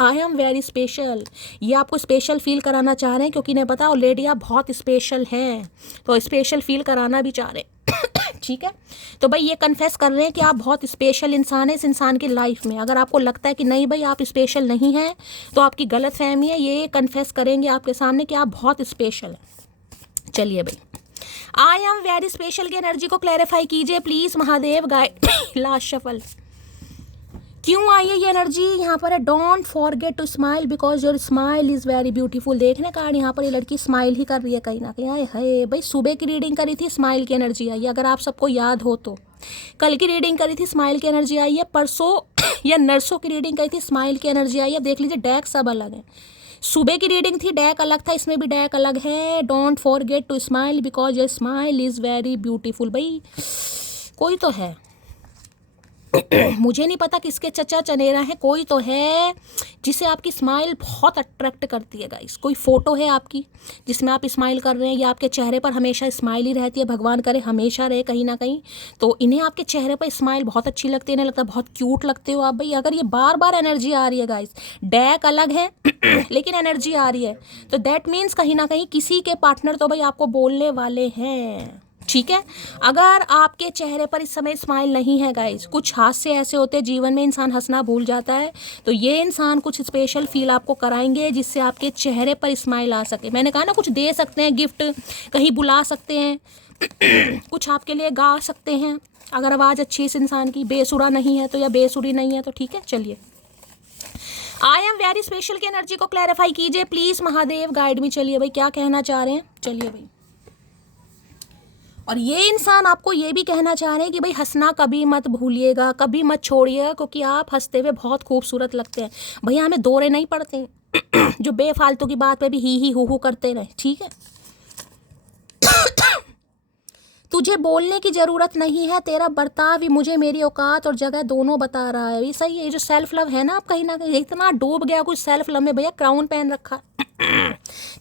आई एम वेरी स्पेशल, ये आपको स्पेशल फील कराना चाह रहे हैं, क्योंकि इन्हें पता ऑलरेडी आप बहुत स्पेशल हैं, तो स्पेशल फील कराना भी चाह रहे हैं। ठीक है, तो भाई ये कन्फेस कर रहे हैं कि आप बहुत स्पेशल इंसान हैं इस इंसान की लाइफ में। अगर आपको लगता है कि नहीं भाई आप स्पेशल नहीं हैं, तो आपकी गलत फहमी है। ये कन्फेस करेंगे आपके सामने कि आप बहुत स्पेशल हैं। चलिए भाई, आई एम वेरी स्पेशल की एनर्जी को क्लैरिफाई कीजिए please Mahadev guide. Last shuffle, क्यों आई है ये एनर्जी यहाँ पर है। Don't forget to smile because your smile is very beautiful. देखने कारण यहाँ पर ये लड़की स्माइल ही कर रही है कहीं ना कहीं। आए हाय भाई, सुबह की रीडिंग करी थी, स्माइल की एनर्जी आई है। अगर आप सबको याद हो तो कल की रीडिंग करी थी, स्माइल की एनर्जी आई है। परसों या नर्सों की रीडिंग करी थी, स्माइल की एनर्जी आई है। देख लीजिए डेक सब अलग है। सुबह की रीडिंग थी, डेक अलग था, इसमें भी डेक अलग है। Don't forget to smile because your smile is very beautiful. भाई कोई तो है मुझे नहीं पता किसके चचा चनेरा है, कोई तो है जिसे आपकी स्माइल बहुत अट्रैक्ट करती है गाइस। कोई फ़ोटो है आपकी जिसमें आप स्माइल कर रहे हैं, या आपके चेहरे पर हमेशा स्माइल ही रहती है, भगवान करे हमेशा रहे कहीं ना कहीं। तो इन्हें आपके चेहरे पर स्माइल बहुत अच्छी लगती है, इन्हें लगता है बहुत क्यूट लगते हो आप भाई। अगर ये बार बार एनर्जी आ रही है गाइस, डेक अलग है लेकिन एनर्जी आ रही है, तो दैट मीन्स कहीं ना कहीं किसी के पार्टनर तो भाई आपको बोलने वाले हैं। ठीक है, अगर आपके चेहरे पर इस समय स्माइल नहीं है गाइस, कुछ हादसे ऐसे होते हैं जीवन में इंसान हंसना भूल जाता है, तो ये इंसान कुछ स्पेशल फील आपको कराएंगे जिससे आपके चेहरे पर स्माइल आ सके। मैंने कहा ना कुछ दे सकते हैं गिफ्ट, कहीं बुला सकते हैं कुछ आपके लिए गा सकते हैं। अगर आवाज़ अच्छी इस इंसान की, बेसुरा नहीं है तो, या बेसुरी नहीं है तो ठीक है। चलिए, आई एम वेरी स्पेशल की एनर्जी को क्लैरिफाई कीजिए प्लीज़ महादेव गाइड में। चलिए भाई क्या कहना चाह रहे हैं, चलिए भाई। और ये इंसान आपको ये भी कहना चाह रहे हैं कि भाई हंसना कभी मत भूलिएगा, कभी मत छोड़िएगा, क्योंकि आप हंसते हुए बहुत खूबसूरत लगते हैं। भैया हमें दौरे नहीं पड़ते जो बेफालतू की बात पे भी ही हु करते रहे, ठीक है। तुझे बोलने की ज़रूरत नहीं है, तेरा बर्ताव ही मुझे मेरी औकात और जगह दोनों बता रहा है। ये सही है, ये जो सेल्फ लव है ना, आप कहीं ना कहीं इतना डूब गया कुछ सेल्फ लव में। भैया क्राउन पहन रखा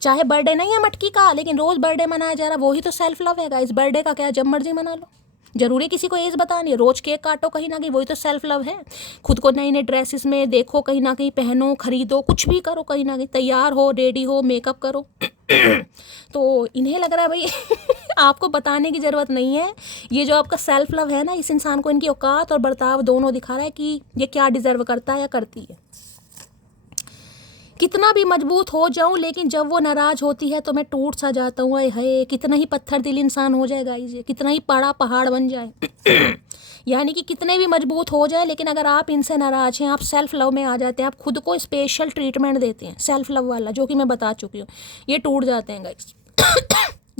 चाहे बर्थडे नहीं है मटकी का, लेकिन रोज़ बर्थडे मनाया जा रहा, वही तो सेल्फ लव है गाइस। बर्थडे का क्या, जब मर्जी मना लो, जरूरी किसी को एज बतानी है। रोज़ केक काटो, कहीं ना कहीं वही तो सेल्फ लव है। खुद को नई नई ड्रेसेस में देखो, कहीं ना कहीं पहनो, खरीदो, कुछ भी करो, कहीं ना कहीं तैयार हो, रेडी हो, मेकअप करो। तो इन्हें लग रहा है भाई आपको बताने की ज़रूरत नहीं है। ये जो आपका सेल्फ लव है ना, इस इंसान को इनकी औकात और बर्ताव दोनों दिखा रहा है कि ये क्या डिज़र्व करता है या करती है। कितना भी मजबूत हो जाऊं, लेकिन जब वो नाराज होती है तो मैं टूट सा जाता हूँ। अरे हाय, कितना ही पत्थर दिल इंसान हो जाए गाइस, ये कितना ही बड़ा पहाड़ बन जाए यानी कि कितने भी मजबूत हो जाए, लेकिन अगर आप इनसे नाराज हैं, आप सेल्फ लव में आ जाते हैं, आप खुद को स्पेशल ट्रीटमेंट देते हैं सेल्फ लव वाला, जो कि मैं बता चुकी हूँ, ये टूट जाते हैं गाइस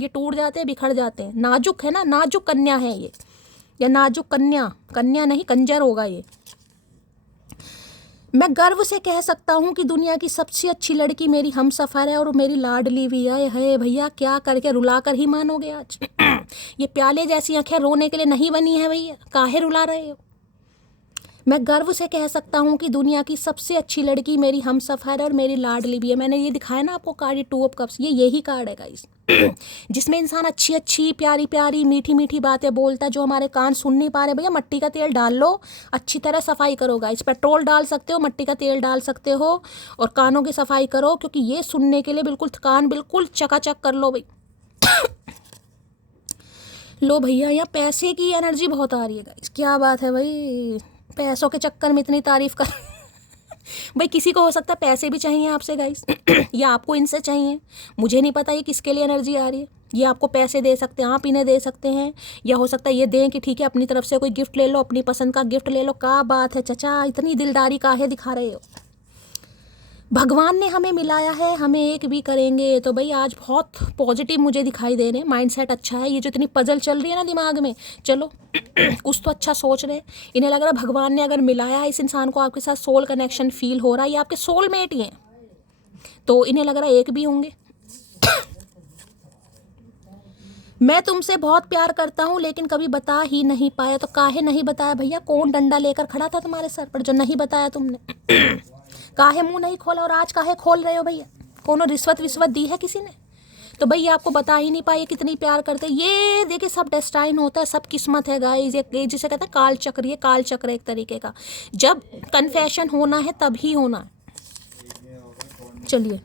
ये टूट जाते हैं, बिखर जाते हैं। नाजुक है ना, नाजुक कन्या है ये, या नाजुक कन्या, कन्या नहीं कंजर होगा ये। मैं गर्व से कह सकता हूँ कि दुनिया की सबसे अच्छी लड़की मेरी हमसफ़र है और मेरी लाडली भी है भैया। क्या करके रुला कर ही मानोगे आज ये प्याले जैसी आंखें रोने के लिए नहीं बनी है भैया, काहे रुला रहे हो। मैं गर्व से कह सकता हूँ कि दुनिया की सबसे अच्छी लड़की मेरी हमसफ़र है और मेरी लाडली भी है। मैंने ये दिखाया ना आपको कार्ड, ये 2 ऑफ कप्स, ये यही कार्ड है गाइस जिसमें इंसान अच्छी अच्छी प्यारी प्यारी मीठी मीठी बातें बोलता है, जो हमारे कान सुन नहीं पा रहे। भैया मट्टी का तेल डाल लो, अच्छी तरह सफाई करो गाइस। पेट्रोल डाल सकते हो, मट्टी का तेल डाल सकते हो, और कानों की सफाई करो, क्योंकि ये सुनने के लिए बिल्कुल कान बिल्कुल चकाचक कर लो भाई लो भैया, यहाँ पैसे की एनर्जी बहुत आ रही है गाइस। क्या बात है भाई, पैसों के चक्कर में इतनी तारीफ कर भाई किसी को हो सकता है पैसे भी चाहिए आपसे गाइस या आपको इनसे चाहिए, मुझे नहीं पता ये किसके लिए एनर्जी आ रही है। ये आपको पैसे दे सकते हैं, आप इन्हें दे सकते हैं, या हो सकता है ये दें कि ठीक है अपनी तरफ से कोई गिफ्ट ले लो, अपनी पसंद का गिफ्ट ले लो। क्या बात है चचा, इतनी दिलदारी काहे दिखा रहे हो। भगवान ने हमें मिलाया है, हमें एक भी करेंगे। तो भाई आज बहुत पॉजिटिव मुझे दिखाई दे रहे हैं, माइंडसेट अच्छा है। ये जो इतनी पजल चल रही है ना दिमाग में, चलो कुछ तो अच्छा सोच रहे हैं। इन्हें लग रहा है भगवान ने अगर मिलाया है इस इंसान को, आपके साथ सोल कनेक्शन फील हो रहा है, ये आपके सोलमेट ही हैं, तो इन्हें लग रहा है एक भी होंगे मैं तुमसे बहुत प्यार करता हूँ लेकिन कभी बता ही नहीं पाया। तो काहे नहीं बताया भैया, कौन डंडा लेकर खड़ा था तुम्हारे सर पर जो नहीं बताया तुमने काहे मुंह नहीं खोला, और आज काहे खोल रहे हो भैया। कोनो रिश्वत विश्वत दी है किसी ने? तो भैया आपको बता ही नहीं पाए कितनी प्यार करते। ये देखिए सब डेस्टाइन होता है, सब किस्मत है गाइस। ये जिसे कहते हैं काल चक्र, ये काल चक्र एक तरीके का। जब कन्फेशन होना है तभी होना है। चलिए,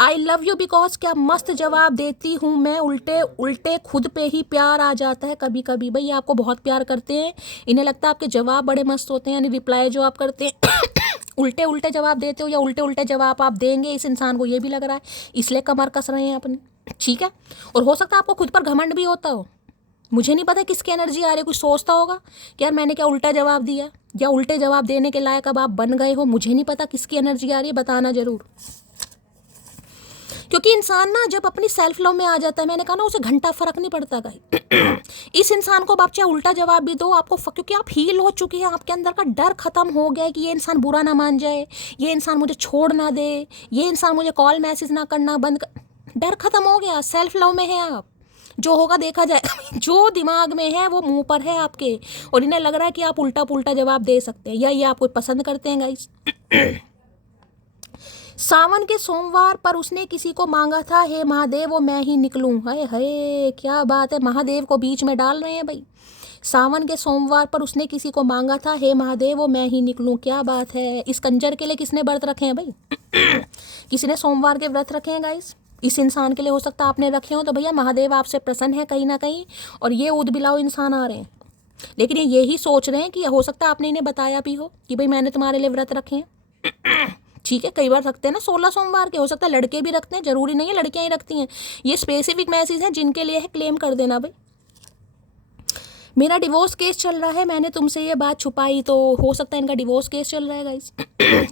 आई लव यू बिकॉज, क्या मस्त जवाब देती हूँ मैं, उल्टे उल्टे खुद पे ही प्यार आ जाता है कभी कभी। भाई आपको बहुत प्यार करते हैं, इन्हें लगता है आपके जवाब बड़े मस्त होते हैं, यानी रिप्लाई जो आप करते हैं उल्टे उल्टे जवाब देते हो, या उल्टे उल्टे जवाब आप देंगे इस इंसान को, ये भी लग रहा है, इसलिए कमर कस रहे हैं अपनी। ठीक है, और हो सकता है आपको खुद पर घमंड भी होता हो, मुझे नहीं पता किसकी एनर्जी आ रही है। कुछ सोचता होगा कि यार मैंने क्या उल्टा जवाब दिया, या उल्टे जवाब देने के लायक अब आप बन गए हो। मुझे नहीं पता किसकी एनर्जी आ रही है, बताना जरूर। क्योंकि इंसान ना जब अपनी सेल्फ लव में आ जाता है, मैंने कहा ना, उसे घंटा फर्क नहीं पड़ता गाइस इस इंसान को आप चाहे उल्टा जवाब भी दो आपको, क्योंकि आप हील हो चुकी हैं, आपके अंदर का डर खत्म हो गया है कि ये इंसान बुरा ना मान जाए, ये इंसान मुझे छोड़ ना दे, ये इंसान मुझे कॉल मैसेज ना करना बंद कर। डर खत्म हो गया, सेल्फ लव में है आप। जो होगा देखा जाए जो दिमाग में है वो मुंह पर है आपके, और इन्हें लग रहा है कि आप उल्टा पुल्टा जवाब दे सकते हैं, या ये आपको पसंद करते हैं गाइस सावन के सोमवार पर उसने किसी को मांगा था, हे महादेव वो मैं ही निकलूं। हाय हाय, क्या बात है, महादेव को बीच में डाल रहे हैं भाई। सावन के सोमवार पर उसने किसी को मांगा था, हे महादेव वो मैं ही निकलूं। क्या बात है, इस कंजर के लिए किसने व्रत रखे हैं भाई किसी ने सोमवार के व्रत रखे हैं गाइस, इस इंसान के लिए हो सकता है आपने रखे हो। तो भैया महादेव आपसे प्रसन्न है कहीं ना कहीं, और ये उदबिलाव इंसान आ रहे हैं, लेकिन ये यही सोच रहे हैं कि हो सकता है आपने इन्हें बताया भी हो कि भाई मैंने तुम्हारे लिए व्रत रखे हैं। ठीक है, कई बार रखते हैं ना 16 सोमवार के, हो सकता है लड़के भी रखते हैं, जरूरी नहीं है लड़कियां ही रखती हैं। ये स्पेसिफिक मैसेज हैं जिनके लिए है, क्लेम कर देना भाई। मेरा डिवोर्स केस चल रहा है, मैंने तुमसे ये बात छुपाई। तो हो सकता है इनका डिवोर्स केस चल रहा है गाइस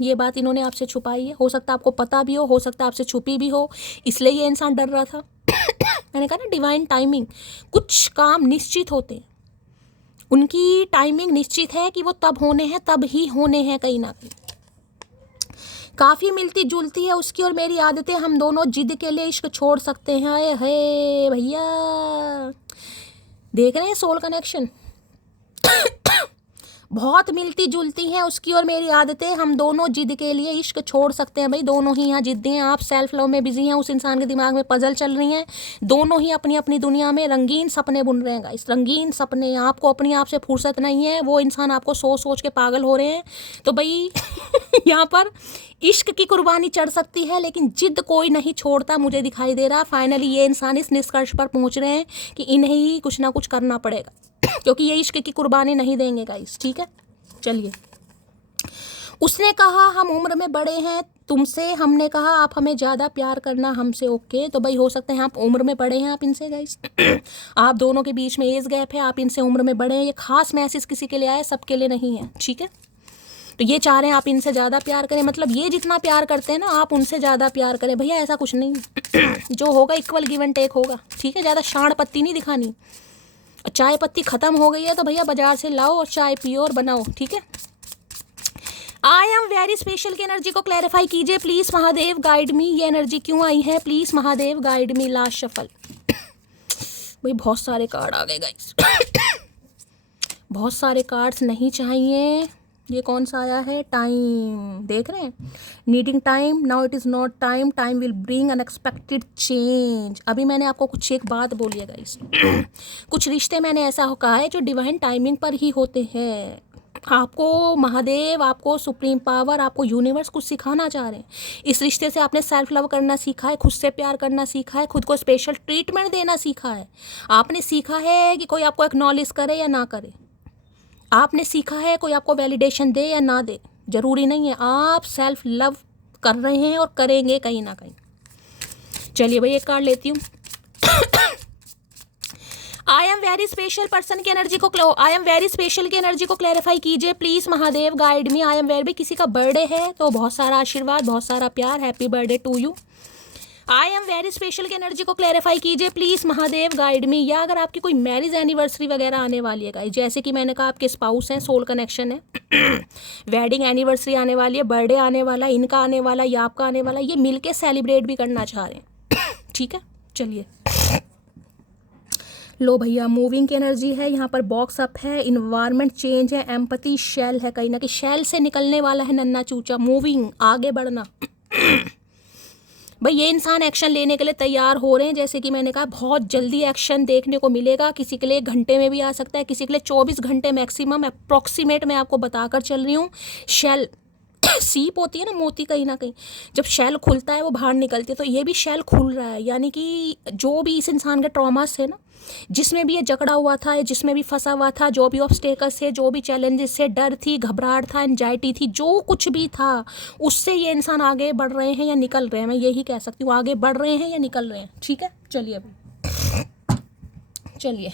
ये बात इन्होंने आपसे छुपाई है, हो सकता है आपको पता भी हो सकता है आपसे छुपी भी हो, इसलिए ये इंसान डर रहा था मैंने कहा ना डिवाइन टाइमिंग, कुछ काम निश्चित होते हैं, उनकी टाइमिंग निश्चित है कि वो तब होने हैं, तब ही होने हैं कहीं ना कहीं। काफ़ी मिलती जुलती है उसकी और मेरी आदतें, हम दोनों जिद के लिए इश्क छोड़ सकते हैं। अरे हे भैया, देख रहे हैं सोल कनेक्शन बहुत मिलती जुलती हैं उसकी और मेरी आदतें, हम दोनों जिद के लिए इश्क छोड़ सकते हैं। भाई दोनों ही यहाँ जिद्दी हैं, आप सेल्फ लव में बिजी हैं, उस इंसान के दिमाग में पजल चल रही हैं, दोनों ही अपनी अपनी दुनिया में रंगीन सपने बुन रहे हैं गाइस, रंगीन सपने। आपको अपनी आप से फुर्सत नहीं है, वो इंसान आपको सोच सोच के पागल हो रहे हैं। तो भाई यहाँ पर इश्क की कुर्बानी चढ़ सकती है, लेकिन जिद कोई नहीं छोड़ता मुझे दिखाई दे रहा। फाइनली ये इंसान इस निष्कर्ष पर पहुँच रहे हैं कि इन्हें ही कुछ ना कुछ करना पड़ेगा क्योंकि ये इश्क की कुर्बानी नहीं देंगे गाइस। ठीक है, चलिए, उसने कहा हम उम्र में बड़े हैं तुमसे, हमने कहा आप हमें ज़्यादा प्यार करना हमसे। ओके, तो भाई हो सकता है आप उम्र में बड़े हैं आप इनसे गाइस। आप दोनों के बीच में एज गैप है, आप इनसे उम्र में बड़े हैं। ये खास मैसेज किसी के लिए आया, सबके लिए नहीं है, ठीक है। तो ये चाह रहे हैं आप इनसे ज़्यादा प्यार करें, मतलब ये जितना प्यार करते हैं ना आप उनसे ज़्यादा प्यार करें। भैया ऐसा कुछ नहीं, जो होगा इक्वल गिव एंड टेक होगा, ठीक है। ज़्यादा शाण पत्ती नहीं दिखानी। चाय पत्ती ख़त्म हो गई है तो भैया बाजार से लाओ और चाय पियो और बनाओ, ठीक है। आई एम वेरी स्पेशल की एनर्जी को क्लैरिफाई कीजिए प्लीज महादेव गाइड मी। ये एनर्जी क्यों आई है, please Mahadev guide me. Last shuffle. भाई बहुत सारे कार्ड आ गए गाइस। बहुत सारे कार्ड्स नहीं चाहिए। ये कौन सा आया है, टाइम देख रहे हैं, needing time, now it is not time, time will bring unexpected change. अभी मैंने आपको कुछ एक बात बोली है गाइस। कुछ रिश्ते मैंने ऐसा कहा है जो डिवाइन टाइमिंग पर ही होते हैं। आपको महादेव, आपको सुप्रीम पावर, आपको यूनिवर्स कुछ सिखाना चाह रहे हैं। इस रिश्ते से आपने सेल्फ लव करना सीखा है, खुद से प्यार करना सीखा है, खुद को स्पेशल ट्रीटमेंट देना सीखा है। आपने सीखा है कि कोई आपको एक्नॉलेज करे या ना करे। आपने सीखा है कोई आपको वैलिडेशन दे या ना दे, जरूरी नहीं है। आप सेल्फ लव कर रहे हैं और करेंगे कहीं ना कहीं। चलिए भाई एक कार्ड लेती हूँ। आई एम वेरी स्पेशल पर्सन की एनर्जी को, आई एम वेरी स्पेशल की एनर्जी को क्लैरिफाई कीजिए please Mahadev guide me. I am very, किसी का बर्थडे है तो बहुत सारा आशीर्वाद, बहुत सारा प्यार, happy birthday to you. I am very special की एनर्जी को क्लैरिफाई कीजिए प्लीज महादेव गाइड मी। या अगर आपकी कोई मैरिज एनिवर्सरी वगैरह आने वाली है गाइस, जैसे कि मैंने कहा आपके स्पाउस हैं, सोल कनेक्शन है, वेडिंग एनिवर्सरी आने वाली है, बर्थडे आने वाला, इनका आने वाला या आपका आने वाला, ये मिलके सेलिब्रेट भी करना चाह रहे हैं, ठीक है। चलिए लो भैया, मूविंग की एनर्जी है यहाँ पर, बॉक्स अप है, इन्वायरमेंट चेंज है, एम्पैथी शेल है, कहीं ना कहीं शेल से निकलने वाला है नन्ना चूचा, मूविंग, आगे बढ़ना। भाई ये इंसान एक्शन लेने के लिए तैयार हो रहे हैं, जैसे कि मैंने कहा बहुत जल्दी एक्शन देखने को मिलेगा। किसी के लिए घंटे में भी आ सकता है, किसी के लिए 24 घंटे मैक्सिमम, अप्रॉक्सीमेट मैं आपको बताकर चल रही हूँ। शेल सीप होती है ना, मोती, कहीं ना कहीं जब शेल खुलता है वो बाहर निकलती है, तो ये भी शेल खुल रहा है। यानी कि जो भी इस इंसान के ट्रॉमास है ना, जिसमें भी ये जकड़ा हुआ था, जिसमें भी फंसा हुआ था, जो भी ऑब्स्टेकल्स है, जो भी चैलेंजेस से, डर थी, घबराहट था, एंजाइटी थी, जो कुछ भी था, उससे ये इंसान आगे बढ़ रहे हैं या निकल रहे हैं। मैं यही कह सकती हूँ, आगे बढ़ रहे हैं या निकल रहे हैं, ठीक है। चलिए अभी चलिए।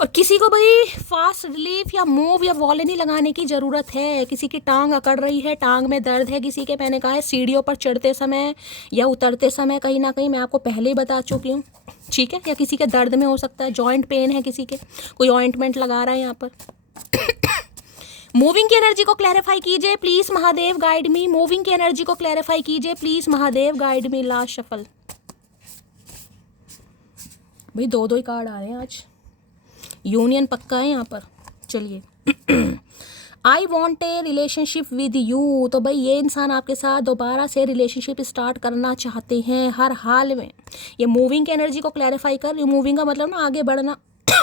और किसी को भाई फास्ट रिलीफ या मूव या वॉलेनी लगाने की ज़रूरत है। किसी की टांग अकड़ रही है, टांग में दर्द है, किसी के, मैंने कहा है सीढ़ियों पर चढ़ते समय या उतरते समय, कहीं ना कहीं मैं आपको पहले ही बता चुकी हूँ, ठीक है। या किसी के दर्द में हो सकता है, जॉइंट पेन है किसी के, कोई ऑइंटमेंट लगा रहा है यहाँ पर। मूविंग की एनर्जी को क्लैरिफाई कीजिए please Mahadev guide me. Moving की एनर्जी को क्लैरिफाई कीजिए please Mahadev guide me. Last shuffle. भाई दो ही कार्ड आ रहे हैं आज, यूनियन पक्का है यहाँ पर। चलिए, I want A relationship with you. तो भाई ये इंसान आपके साथ दोबारा से रिलेशनशिप स्टार्ट करना चाहते हैं हर हाल में। ये मूविंग की एनर्जी को क्लैरिफाई कर, मूविंग का मतलब ना आगे बढ़ना,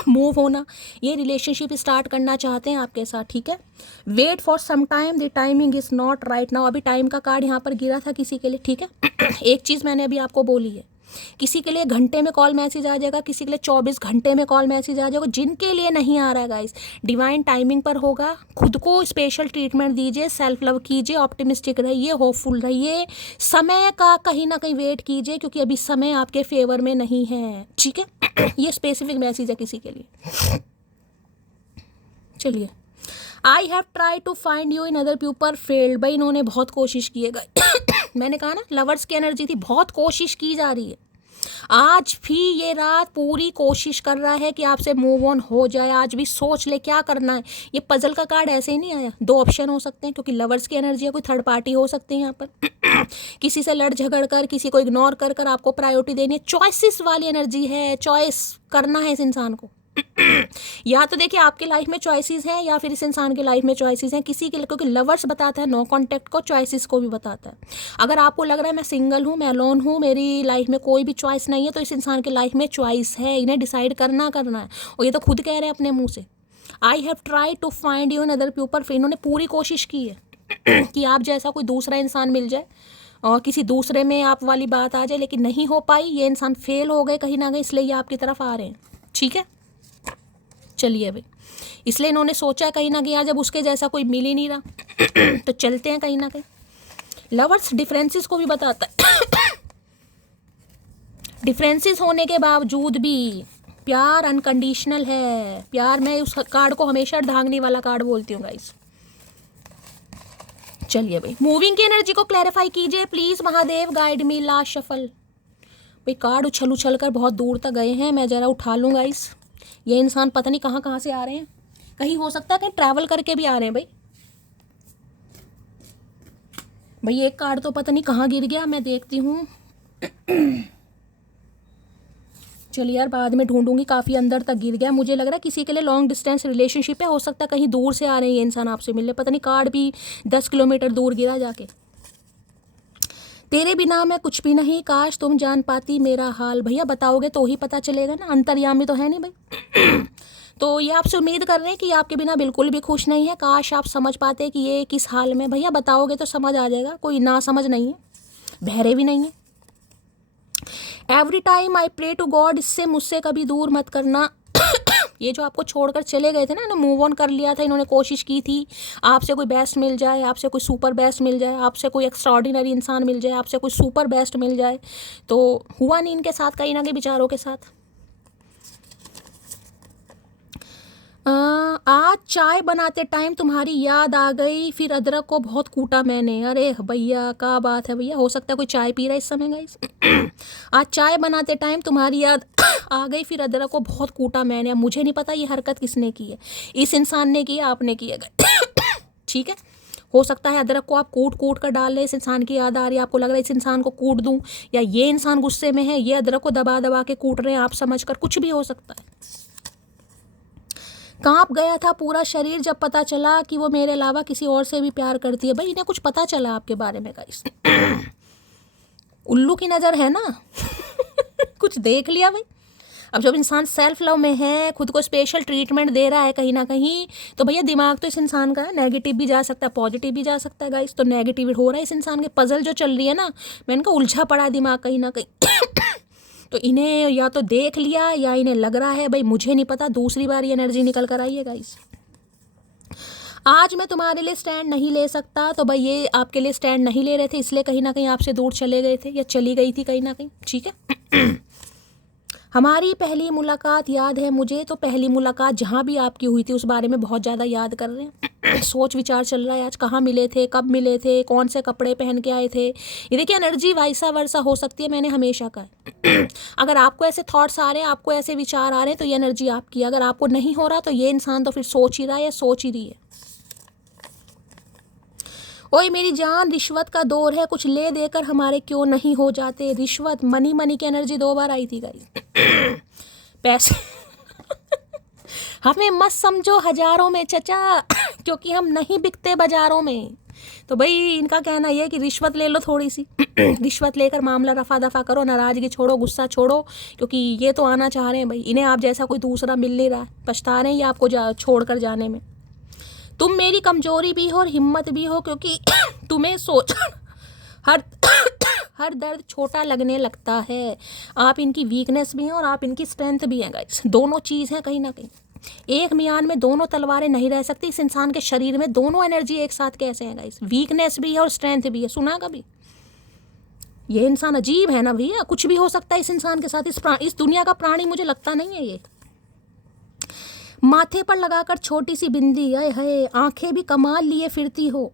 मूव होना। ये रिलेशनशिप स्टार्ट करना चाहते हैं आपके साथ, ठीक है। Wait for some time, the timing is not right now. अभी टाइम का कार्ड यहाँ पर गिरा था किसी के लिए, ठीक है। एक चीज़ मैंने अभी आपको बोली है, किसी के लिए घंटे में कॉल मैसेज आ जाएगा, किसी के लिए 24 घंटे में कॉल मैसेज आ जाएगा। जिनके लिए नहीं आ रहा है गाइस, डिवाइन टाइमिंग पर होगा। खुद को स्पेशल ट्रीटमेंट दीजिए, सेल्फ लव कीजिए, ऑप्टिमिस्टिक रहिए, होपफुल रहिए, समय का कहीं ना कहीं वेट कीजिए, क्योंकि अभी समय आपके फेवर में नहीं है, ठीक है। ये स्पेसिफिक मैसेज है किसी के लिए। चलिए, I have try to find you in other people failed. भाई इन्होंने बहुत कोशिश की है गाइस। मैंने कहा ना लवर्स की एनर्जी थी, बहुत कोशिश की जा रही है। आज भी ये रात पूरी कोशिश कर रहा है कि आपसे मूव ऑन हो जाए। आज भी सोच ले क्या करना है। ये पजल का कार्ड ऐसे ही नहीं आया, दो ऑप्शन हो सकते हैं, क्योंकि लवर्स की एनर्जी है, कोई थर्ड पार्टी हो सकती है यहाँ पर। किसी से लड़ झगड़ कर, किसी को इग्नोर कर कर आपको प्रायोरिटी देनी है। चॉइसेस वाली एनर्जी है, चॉइस करना है इस इंसान को। या तो देखिए आपकी लाइफ में चॉइसेस हैं, या फिर इस इंसान की लाइफ में चॉइसेस हैं किसी के लिए, क्योंकि लवर्स बताता है नो कॉन्टैक्ट को, चॉइसेस को भी बताता है। अगर आपको लग रहा है मैं सिंगल हूँ, मैं अलोन हूँ, मेरी लाइफ में कोई भी चॉइस नहीं है, तो इस इंसान की लाइफ में चॉइस है, इन्हें डिसाइड करना है। और ये तो खुद कह रहे हैं अपने मुँह से, I have try to find you in other people. फिर इन्होंने पूरी कोशिश की है कि आप जैसा कोई दूसरा इंसान मिल जाए और किसी दूसरे में आप वाली बात आ जाए, लेकिन नहीं हो पाई। ये इंसान फेल हो गए कहीं ना कहीं, इसलिए ये आपकी तरफ आ रहे हैं, ठीक है। चलिए अभी इसलिए इन्होंने सोचा कहीं ना कहीं यार जब उसके जैसा कोई मिल ही नहीं रहा तो चलते हैं कहीं ना कहीं। लवर्स डिफरेंसेस को भी बताता है डिफरेंसेस होने के बावजूद भी प्यार अनकंडीशनल है। प्यार, मैं उस कार्ड को हमेशा ढांगने वाला कार्ड बोलती हूँ गाइस। चलिए भाई, मूविंग की एनर्जी को क्लैरिफाई कीजिए please Mahadev, guide me last shuffle. भाई कार्ड उछल उछल कर बहुत दूर तक गए हैं, मैं जरा उठा लूँ गाइस। ये इंसान पता नहीं कहाँ कहाँ से आ रहे हैं, कहीं हो सकता है कहीं ट्रैवल करके भी आ रहे हैं भाई। भाई एक कार्ड तो पता नहीं कहाँ गिर गया, मैं देखती हूँ। चलिए यार बाद में ढूंढूंगी, काफ़ी अंदर तक गिर गया। मुझे लग रहा है किसी के लिए लॉन्ग डिस्टेंस रिलेशनशिप है, हो सकता है कहीं दूर से आ रहे हैं ये इंसान आपसे मिलने, पता नहीं कार्ड भी 10 किलोमीटर दूर गिरा जाके। तेरे बिना मैं कुछ भी नहीं, काश तुम जान पाती मेरा हाल। भैया बताओगे तो ही पता चलेगा ना, अंतर्यामी तो है नहीं भाई। तो ये आपसे उम्मीद कर रहे हैं कि आपके बिना बिल्कुल भी खुश नहीं है, काश आप समझ पाते कि ये किस हाल में। भैया बताओगे तो समझ आ जाएगा, कोई ना समझ नहीं है, बहरे भी नहीं है। Every time I pray to God, इससे मुझसे कभी दूर मत करना। ये जो आपको छोड़कर चले गए थे ना, इन्होंने मूव ऑन कर लिया था, इन्होंने कोशिश की थी आपसे कोई बेस्ट मिल जाए, आपसे कोई सुपर बेस्ट मिल जाए, आपसे कोई एक्स्ट्राऑर्डिनरी इंसान मिल जाए, आपसे कोई सुपर बेस्ट मिल जाए, तो हुआ नहीं इनके साथ, कहीं ना कहीं विचारों के साथ। आज चाय बनाते टाइम तुम्हारी याद आ गई, फिर अदरक को बहुत कूटा मैंने। अरे भैया क्या बात है भैया, हो सकता है कोई चाय पी रहा है इस समय गाइस। आज चाय बनाते टाइम तुम्हारी याद आ गई, फिर अदरक को बहुत कूटा मैंने। अब मुझे नहीं पता ये हरकत किसने की है, इस इंसान ने की है, आपने की है। ठीक है, हो सकता है अदरक को आप कूट कूट कर डाल रहे, इस इंसान की याद आ रही है, आपको लग रहा है इस इंसान को कूट दूं, या ये इंसान गुस्से में है, ये अदरक को दबा दबा के कूट रहे हैं आप समझकर, कुछ भी हो सकता है। कांप गया था पूरा शरीर जब पता चला कि वो मेरे अलावा किसी और से भी प्यार करती है। भाई इन्हें कुछ पता चला आपके बारे में गाइस। उल्लू की नज़र है ना। कुछ देख लिया भाई। अब जब इंसान सेल्फ लव में है, खुद को स्पेशल ट्रीटमेंट दे रहा है कहीं ना कहीं, तो भैया दिमाग तो इस इंसान का नेगेटिव भी जा सकता है, पॉजिटिव भी जा सकता है गाइस। तो नेगेटिव हो रहा है इस इंसान के, पजल जो चल रही है ना, मैं इनका उलझा पड़ा है दिमाग कहीं ना कहीं। तो इन्हें या तो देख लिया या इन्हें लग रहा है, भाई मुझे नहीं पता, दूसरी बार ये एनर्जी निकल कर आई है गाइस। आज मैं तुम्हारे लिए स्टैंड नहीं ले सकता, तो भाई ये आपके लिए स्टैंड नहीं ले रहे थे, इसलिए कहीं ना कहीं आपसे दूर चले गए थे या चली गई थी कहीं ना कहीं। ठीक है। हमारी पहली मुलाकात याद है मुझे, तो पहली मुलाकात जहाँ भी आपकी हुई थी उस बारे में बहुत ज़्यादा याद कर रहे हैं। सोच विचार चल रहा है आज, कहाँ मिले थे, कब मिले थे, कौन से कपड़े पहन के आए थे। ये देखिए एनर्जी वाइसा वर्सा हो सकती है, मैंने हमेशा कहा। अगर आपको ऐसे थॉट्स आ रहे हैं, आपको ऐसे विचार आ रहे हैं, तो ये एनर्जी आपकी। अगर आपको नहीं हो रहा तो ये इंसान तो फिर सोच ही रहा है या सोच ही रही है। ओए मेरी जान, रिश्वत का दौर है, कुछ ले देकर हमारे क्यों नहीं हो जाते। रिश्वत, मनी, मनी की एनर्जी 2 बार आई थी गाइस। पैसे। हमें मत समझो हजारों में चचा, क्योंकि हम नहीं बिकते बाजारों में। तो भाई इनका कहना यह है कि रिश्वत ले लो थोड़ी सी। रिश्वत लेकर मामला रफा दफा करो, नाराजगी छोड़ो, गुस्सा छोड़ो, क्योंकि ये तो आना चाह रहे हैं भाई, इन्हें आप जैसा कोई दूसरा मिल नहीं रहा, पछता रहे हैं ये आपको छोड़कर जाने में। तुम मेरी कमजोरी भी हो और हिम्मत भी हो, क्योंकि तुम्हें सोच हर दर्द छोटा लगने लगता है। आप इनकी वीकनेस भी हैं और आप इनकी स्ट्रेंथ भी हैं गाइस, दोनों चीज़ हैं कहीं ना कहीं। एक मियान में दोनों तलवारें नहीं रह सकती। इस इंसान के शरीर में दोनों एनर्जी एक साथ कैसे हैं गाइस, वीकनेस भी है और स्ट्रेंथ भी है। सुना कभी? ये इंसान अजीब है ना भैया, कुछ भी हो सकता है इस इंसान के साथ। इस दुनिया का प्राणी मुझे लगता नहीं है ये। माथे पर लगाकर छोटी सी बिंदी, आए हाय, आंखें भी कमाल लिए फिरती हो।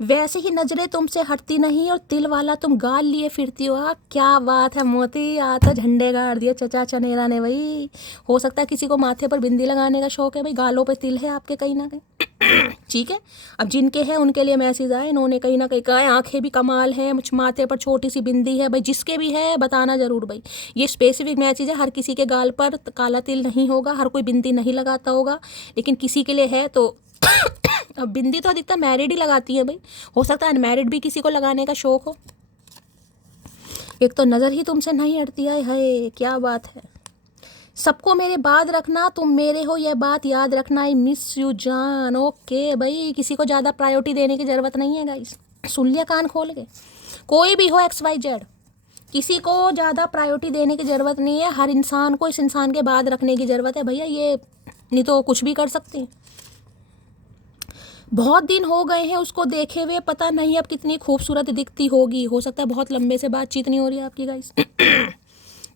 वैसे ही नजरें तुमसे हटती नहीं और तिल वाला तुम गाल लिए फिरती हो। क्या बात है मोती, आता झंडे गाड़ दिए चचा चनेरा ने भाई। हो सकता है किसी को माथे पर बिंदी लगाने का शौक है भाई, गालों पे तिल है आपके कहीं ना कहीं। ठीक है, अब जिनके हैं उनके लिए मैसेज आए, इन्होंने कहीं ना कहीं कहा आंखें भी कमाल है, माथे पर छोटी सी बिंदी है। भाई जिसके भी है बताना जरूर भाई, ये स्पेसिफिक मैसेज है। हर किसी के गाल पर काला तिल नहीं होगा, हर कोई बिंदी नहीं लगाता होगा, लेकिन किसी के लिए है। तो अब बिंदी तो अधिकतर मैरिड ही लगाती है भाई, हो सकता है अनमैरिड भी किसी को लगाने का शौक हो। एक तो नज़र ही तुमसे नहीं हटती है, क्या बात है। सबको मेरे बाद रखना, तुम मेरे हो यह बात याद रखना, आई मिस यू जान। ओके भाई, किसी को ज़्यादा प्रायोरिटी देने की ज़रूरत नहीं है गाइस, सुन लिया कान खोल के। कोई भी हो XYZ, किसी को ज़्यादा प्रायोरिटी देने की ज़रूरत नहीं है। हर इंसान को इस इंसान के बाद रखने की ज़रूरत है भैया। ये नहीं तो कुछ भी कर सकते हैं। बहुत दिन हो गए हैं उसको देखे हुए, पता नहीं अब कितनी खूबसूरत दिखती होगी। हो सकता है बहुत लंबे से बातचीत नहीं हो रही है आपकी गाइस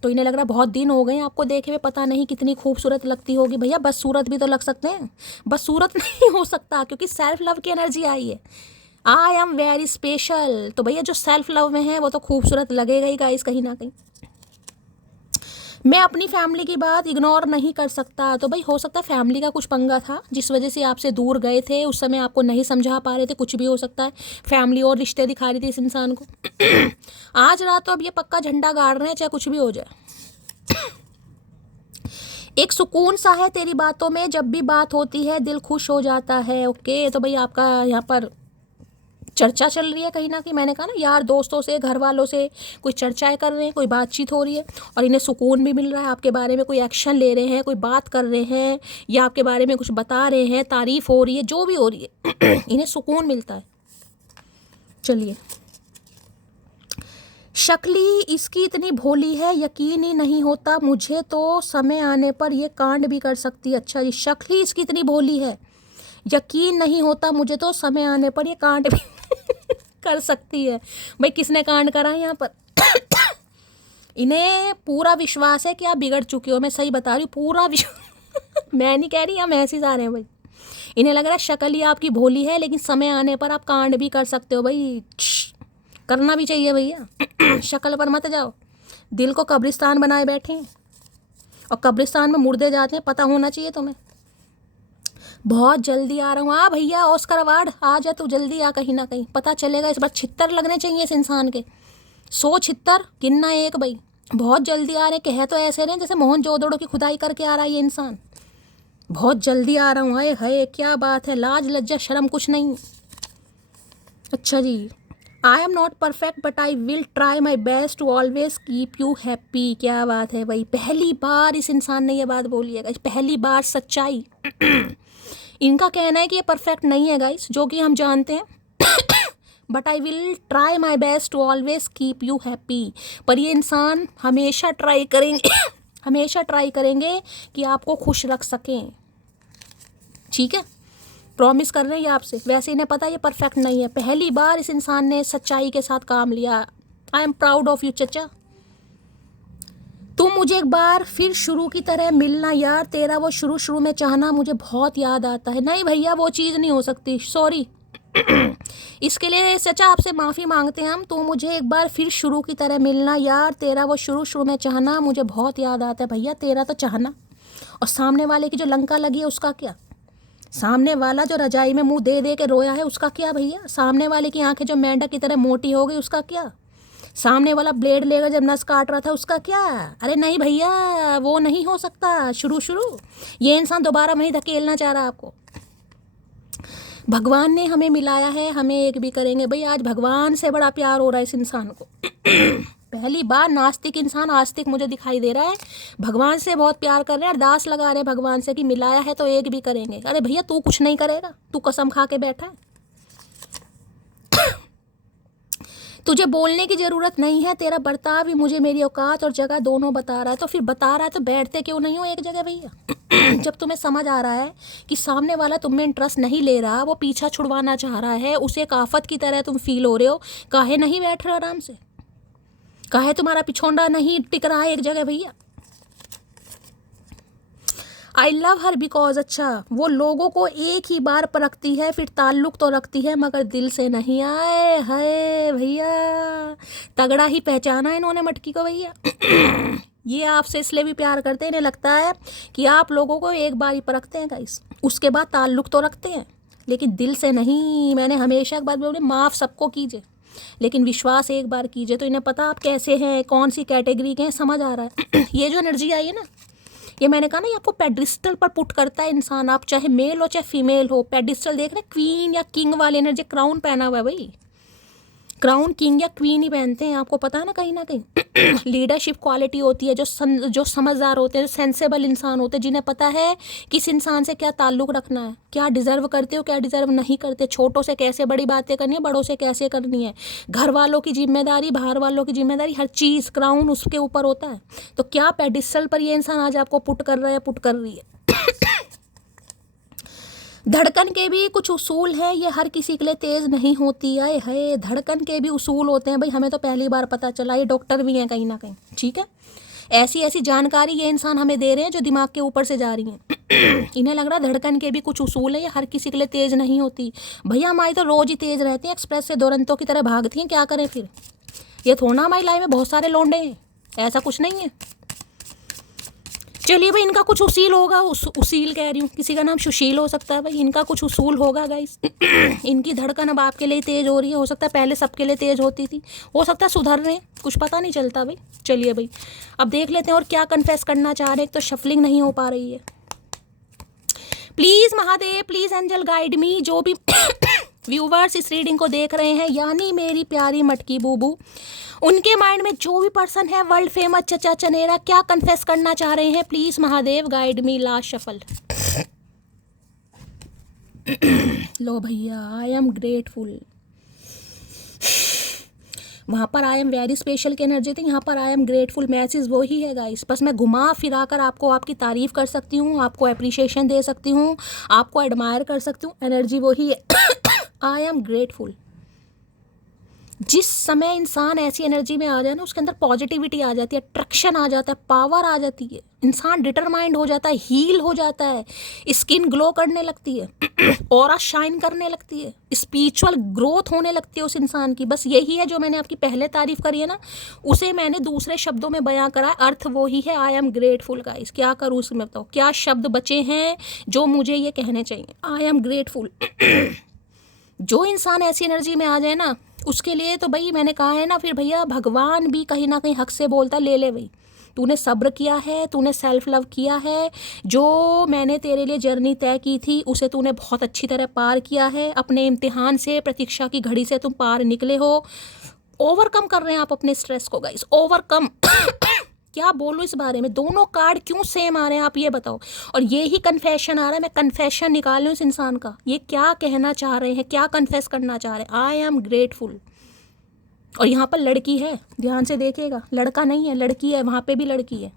तो इन्हें लग रहा है बहुत दिन हो गए हैं आपको देखे हुए, पता नहीं कितनी खूबसूरत लगती होगी। भैया बस सूरत भी तो लग सकते हैं, बस सूरत नहीं हो सकता, क्योंकि सेल्फ लव की एनर्जी आई है। आई एम वेरी स्पेशल, तो भैया जो सेल्फ लव में है वो तो खूबसूरत लगेगा ही गाइस कहीं ना कहीं। मैं अपनी फैमिली की बात इग्नोर नहीं कर सकता, तो भाई हो सकता है फैमिली का कुछ पंगा था जिस वजह से आपसे दूर गए थे, उस समय आपको नहीं समझा पा रहे थे, कुछ भी हो सकता है। फैमिली और रिश्ते दिखा रही थी इस इंसान को आज रात तो अब ये पक्का झंडा गाड़ रहे हैं, चाहे कुछ भी हो जाए। एक सुकून सा है तेरी बातों में, जब भी बात होती है दिल खुश हो जाता है। ओके, तो भाई आपका यहाँ पर चर्चा चल रही है कहीं ना कहीं। मैंने कहा ना, यार दोस्तों से, घर वालों से कोई चर्चाएं कर रहे हैं, कोई बातचीत हो रही है और इन्हें सुकून भी मिल रहा है। आपके बारे में कोई एक्शन ले रहे हैं, कोई बात कर रहे हैं या आपके बारे में कुछ बता रहे हैं, तारीफ हो रही है, जो भी हो रही है इन्हें सुकून मिलता है। चलिए, शक्ली इसकी इतनी भोली है, यकीन ही नहीं होता मुझे तो समय आने पर ये कांड भी कर सकती है। अच्छा जी, शक्ली इसकी इतनी भोली है, यकीन नहीं होता मुझे तो समय आने पर ये कांड भी कर सकती है। भाई किसने कांड करा है यहाँ पर इन्हें पूरा विश्वास है कि आप बिगड़ चुके हो। मैं सही बता रही हूँ, पूरा विश्वास मैं नहीं कह रही, यहाँ मैसेज आ रहे हैं भाई। इन्हें लग रहा है शक्ल ही आपकी भोली है, लेकिन समय आने पर आप कांड भी कर सकते हो। भाई करना भी चाहिए भैया शक्ल पर मत जाओ, दिल को कब्रिस्तान बनाए बैठे हैं और कब्रिस्तान में मुर्दे जाते हैं, पता होना चाहिए तुम्हें। बहुत जल्दी आ रहा हूँ। आ भैया ऑस्कर अवार्ड आ जा, तू जल्दी आ, कहीं ना कहीं पता चलेगा। इस बार 76 लगने चाहिए इस इंसान के, 176 गिनना एक। भाई बहुत जल्दी आ रहे, कह तो ऐसे रहे जैसे मोहन जोदड़ो की खुदाई करके आ रहा है ये इंसान। बहुत जल्दी आ रहा हूँ, हाय हाय क्या बात है, लाज लज्जा शर्म कुछ नहीं। अच्छा जी, I am not perfect but I will try my best to always keep you happy. क्या बात है भाई, पहली बार इस इंसान ने ये बात बोली है, पहली बार सच्चाई इनका कहना है कि ये परफेक्ट नहीं है गाइस, जो कि हम जानते हैं but I will try my best to always keep you happy. पर ये इंसान हमेशा ट्राई करेंगे हमेशा ट्राई करेंगे कि आपको खुश रख सकें। ठीक है, प्रॉमिस कर रहे हैं ये आपसे। वैसे इन्हें पता है ये परफेक्ट नहीं है, पहली बार इस इंसान ने सच्चाई के साथ काम लिया। I am proud of you चचा। तुम मुझे एक बार फिर शुरू की तरह मिलना यार, तेरा वो शुरू शुरू में चाहना मुझे बहुत याद आता है। नहीं भैया वो चीज़ नहीं हो सकती, सॉरी इसके लिए चचा आपसे माफ़ी मांगते हैं हम। तो मुझे एक बार फिर शुरू की तरह मिलना यार, तेरा वो शुरू शुरू में चाहना मुझे बहुत याद आता है। भैया तेरा तो चाहना, और सामने वाले की जो लंका लगी है उसका क्या? सामने वाला जो रजाई में मुंह दे दे के रोया है उसका क्या भैया? सामने वाले की आंखें जो मेंढक की तरह मोटी हो गई उसका क्या? सामने वाला ब्लेड लेकर जब नस काट रहा था उसका क्या? अरे नहीं भैया वो नहीं हो सकता शुरू शुरू। ये इंसान दोबारा वहीं धकेलना चाह रहा है आपको। भगवान ने हमें मिलाया है, हमें एक भी करेंगे। भाई आज भगवान से बड़ा प्यार हो रहा है इस इंसान को पहली बार नास्तिक इंसान आस्तिक मुझे दिखाई दे रहा है। भगवान से बहुत प्यार कर रहे हैं, अरदास लगा रहे हैं भगवान से कि मिलाया है तो एक भी करेंगे। अरे भैया तू कुछ नहीं करेगा, तू कसम खा के बैठा है तुझे बोलने की ज़रूरत नहीं है, तेरा बर्ताव ही मुझे मेरी औकात और जगह दोनों बता रहा है। तो फिर बता रहा है तो बैठते क्यों नहीं हो एक जगह भैया जब तुम्हें समझ आ रहा है कि सामने वाला तुम में इंटरेस्ट नहीं ले रहा, वो पीछा छुड़वाना चाह रहा है, उसे एक आफत की तरह तुम फील हो रहे हो, काहे नहीं बैठ रहे हो आराम से? काहे तुम्हारा पिछोंडा नहीं टिक रहा है एक जगह भैया? आई लव हर बिकॉज, अच्छा वो लोगों को एक ही बार परखती है, फिर ताल्लुक तो रखती है मगर दिल से नहीं। आए हाय भैया तगड़ा ही पहचाना इन्होंने मटकी को भैया ये आपसे इसलिए भी प्यार करते हैं, इन्हें लगता है कि आप लोगों को एक बार ही परखते हैं गाइस, उसके बाद ताल्लुक तो रखते हैं लेकिन दिल से नहीं। मैंने हमेशा एक बात बोली, माफ़ सबको कीजिए लेकिन विश्वास एक बार कीजिए। तो इन्हें पता आप कैसे हैं, कौन सी कैटेगरी के हैं, समझ आ रहा है ये जो एनर्जी आई है ना, ये मैंने कहा ना, ये आपको पेडिस्टल पर पुट करता है इंसान। आप चाहे मेल हो चाहे फीमेल हो, पेडिस्टल देख रहे हैं, क्वीन या किंग वाली एनर्जी, क्राउन पहना हुआ है भाई। क्राउन किंग या क्वीन ही पहनते हैं, आपको पता है ना कहीं ना कहीं लीडरशिप क्वालिटी होती है, जो समझदार होते हैं, जो सेंसेबल इंसान होते हैं, जिन्हें पता है किस इंसान से क्या ताल्लुक़ रखना है, क्या डिज़र्व करते हो क्या डिज़र्व नहीं करते, छोटों से कैसे बड़ी बातें करनी है, बड़ों से कैसे करनी है, घर वालों की जिम्मेदारी, बाहर वालों की जिम्मेदारी, हर चीज़ क्राउन उसके ऊपर होता है। तो क्या पेडिस्टल पर ये इंसान आज आपको पुट कर रहा है, पुट कर रही है धड़कन के भी कुछ उसूल हैं, ये हर किसी के लिए तेज़ नहीं होती है। धड़कन के भी उसूल होते हैं भाई, हमें तो पहली बार पता चला, ये डॉक्टर भी हैं कहीं ना कहीं, ठीक है। ऐसी ऐसी जानकारी ये इंसान हमें दे रहे हैं जो दिमाग के ऊपर से जा रही हैं। इन्हें लग रहा है धड़कन के भी कुछ उसूल है, ये हर किसी के लिए तेज़ नहीं होती। भैया हमारी तो रोज़ ही तेज़ रहती हैं, एक्सप्रेस से दुरंतों की तरह भागती हैं, क्या करें फिर। ये थोड़ा हमारी लाइफ में बहुत सारे लौंडे हैं, ऐसा कुछ नहीं है। चलिए भाई, इनका कुछ उसील होगा, उसील कह रही हूँ, किसी का नाम सुशील हो सकता है भाई, इनका कुछ उसूल होगा गाइस। इनकी धड़कन अब आपके लिए तेज़ हो रही है, हो सकता है पहले सबके लिए तेज़ होती थी, हो सकता है सुधर रहे हैं, कुछ पता नहीं चलता भाई। चलिए भाई अब देख लेते हैं और क्या कन्फेस करना चाह रहे हैं। तो शफलिंग नहीं हो पा रही है। Please Mahadev, please angel guide me. जो भी व्यूवर्स इस रीडिंग को देख रहे हैं, यानी मेरी प्यारी मटकी बूबू, उनके माइंड में जो भी पर्सन है वर्ल्ड फेमस चचा चनेरा, क्या कन्फेस करना चाह रहे हैं, please Mahadev guide me. Last shuffle. लो भैया, आई एम ग्रेटफुल। वहाँ पर आई एम वेरी स्पेशल की एनर्जी थी, यहाँ पर आई एम ग्रेटफुल मैसेज वही है गाइस। बस मैं घुमा फिरा कर आपको आपकी तारीफ़ कर सकती हूँ, आपको अप्रिशिएशन दे सकती हूँ, आपको एडमायर कर सकती हूँ, एनर्जी वही है। आई एम ग्रेटफुल। जिस समय इंसान ऐसी एनर्जी में आ जाए ना, उसके अंदर पॉजिटिविटी आ जाती है, अट्रैक्शन आ जाता है, पावर आ जाती है, इंसान डिटरमाइंड हो जाता है, हील हो जाता है, स्किन ग्लो करने लगती है, ऑरा शाइन करने लगती है, स्पिरिचुअल ग्रोथ होने लगती है उस इंसान की। बस यही है जो मैंने आपकी पहले तारीफ करी है ना, उसे मैंने दूसरे शब्दों में बयां करा, अर्थ वो ही है। आई एम ग्रेटफुल गाइस। क्या करूँ उसमें, बताओ क्या शब्द बचे हैं जो मुझे ये कहने चाहिए। आई एम ग्रेटफुल। जो इंसान ऐसी एनर्जी में आ जाए ना, उसके लिए तो भाई मैंने कहा है ना, फिर भैया भगवान भी कहीं ना कहीं हक से बोलता, ले ले भाई, तूने सब्र किया है, तूने सेल्फ लव किया है, जो मैंने तेरे लिए जर्नी तय की थी उसे तूने बहुत अच्छी तरह पार किया है। अपने इम्तिहान से, प्रतीक्षा की घड़ी से तुम पार निकले हो। ओवरकम कर रहे हैं आप अपने स्ट्रेस को गाइस, ओवरकम। क्या बोलूँ इस बारे में, दोनों कार्ड क्यों सेम आ रहे हैं आप ये बताओ। और ये ही कन्फेशन आ रहा है, मैं कन्फेशन निकाल लूँ इस इंसान का, ये क्या कहना चाह रहे हैं, क्या कन्फेस करना चाह रहे हैं। I am grateful. और यहाँ पर लड़की है, ध्यान से देखिएगा, लड़का नहीं है, लड़की है, वहाँ पे भी लड़की है।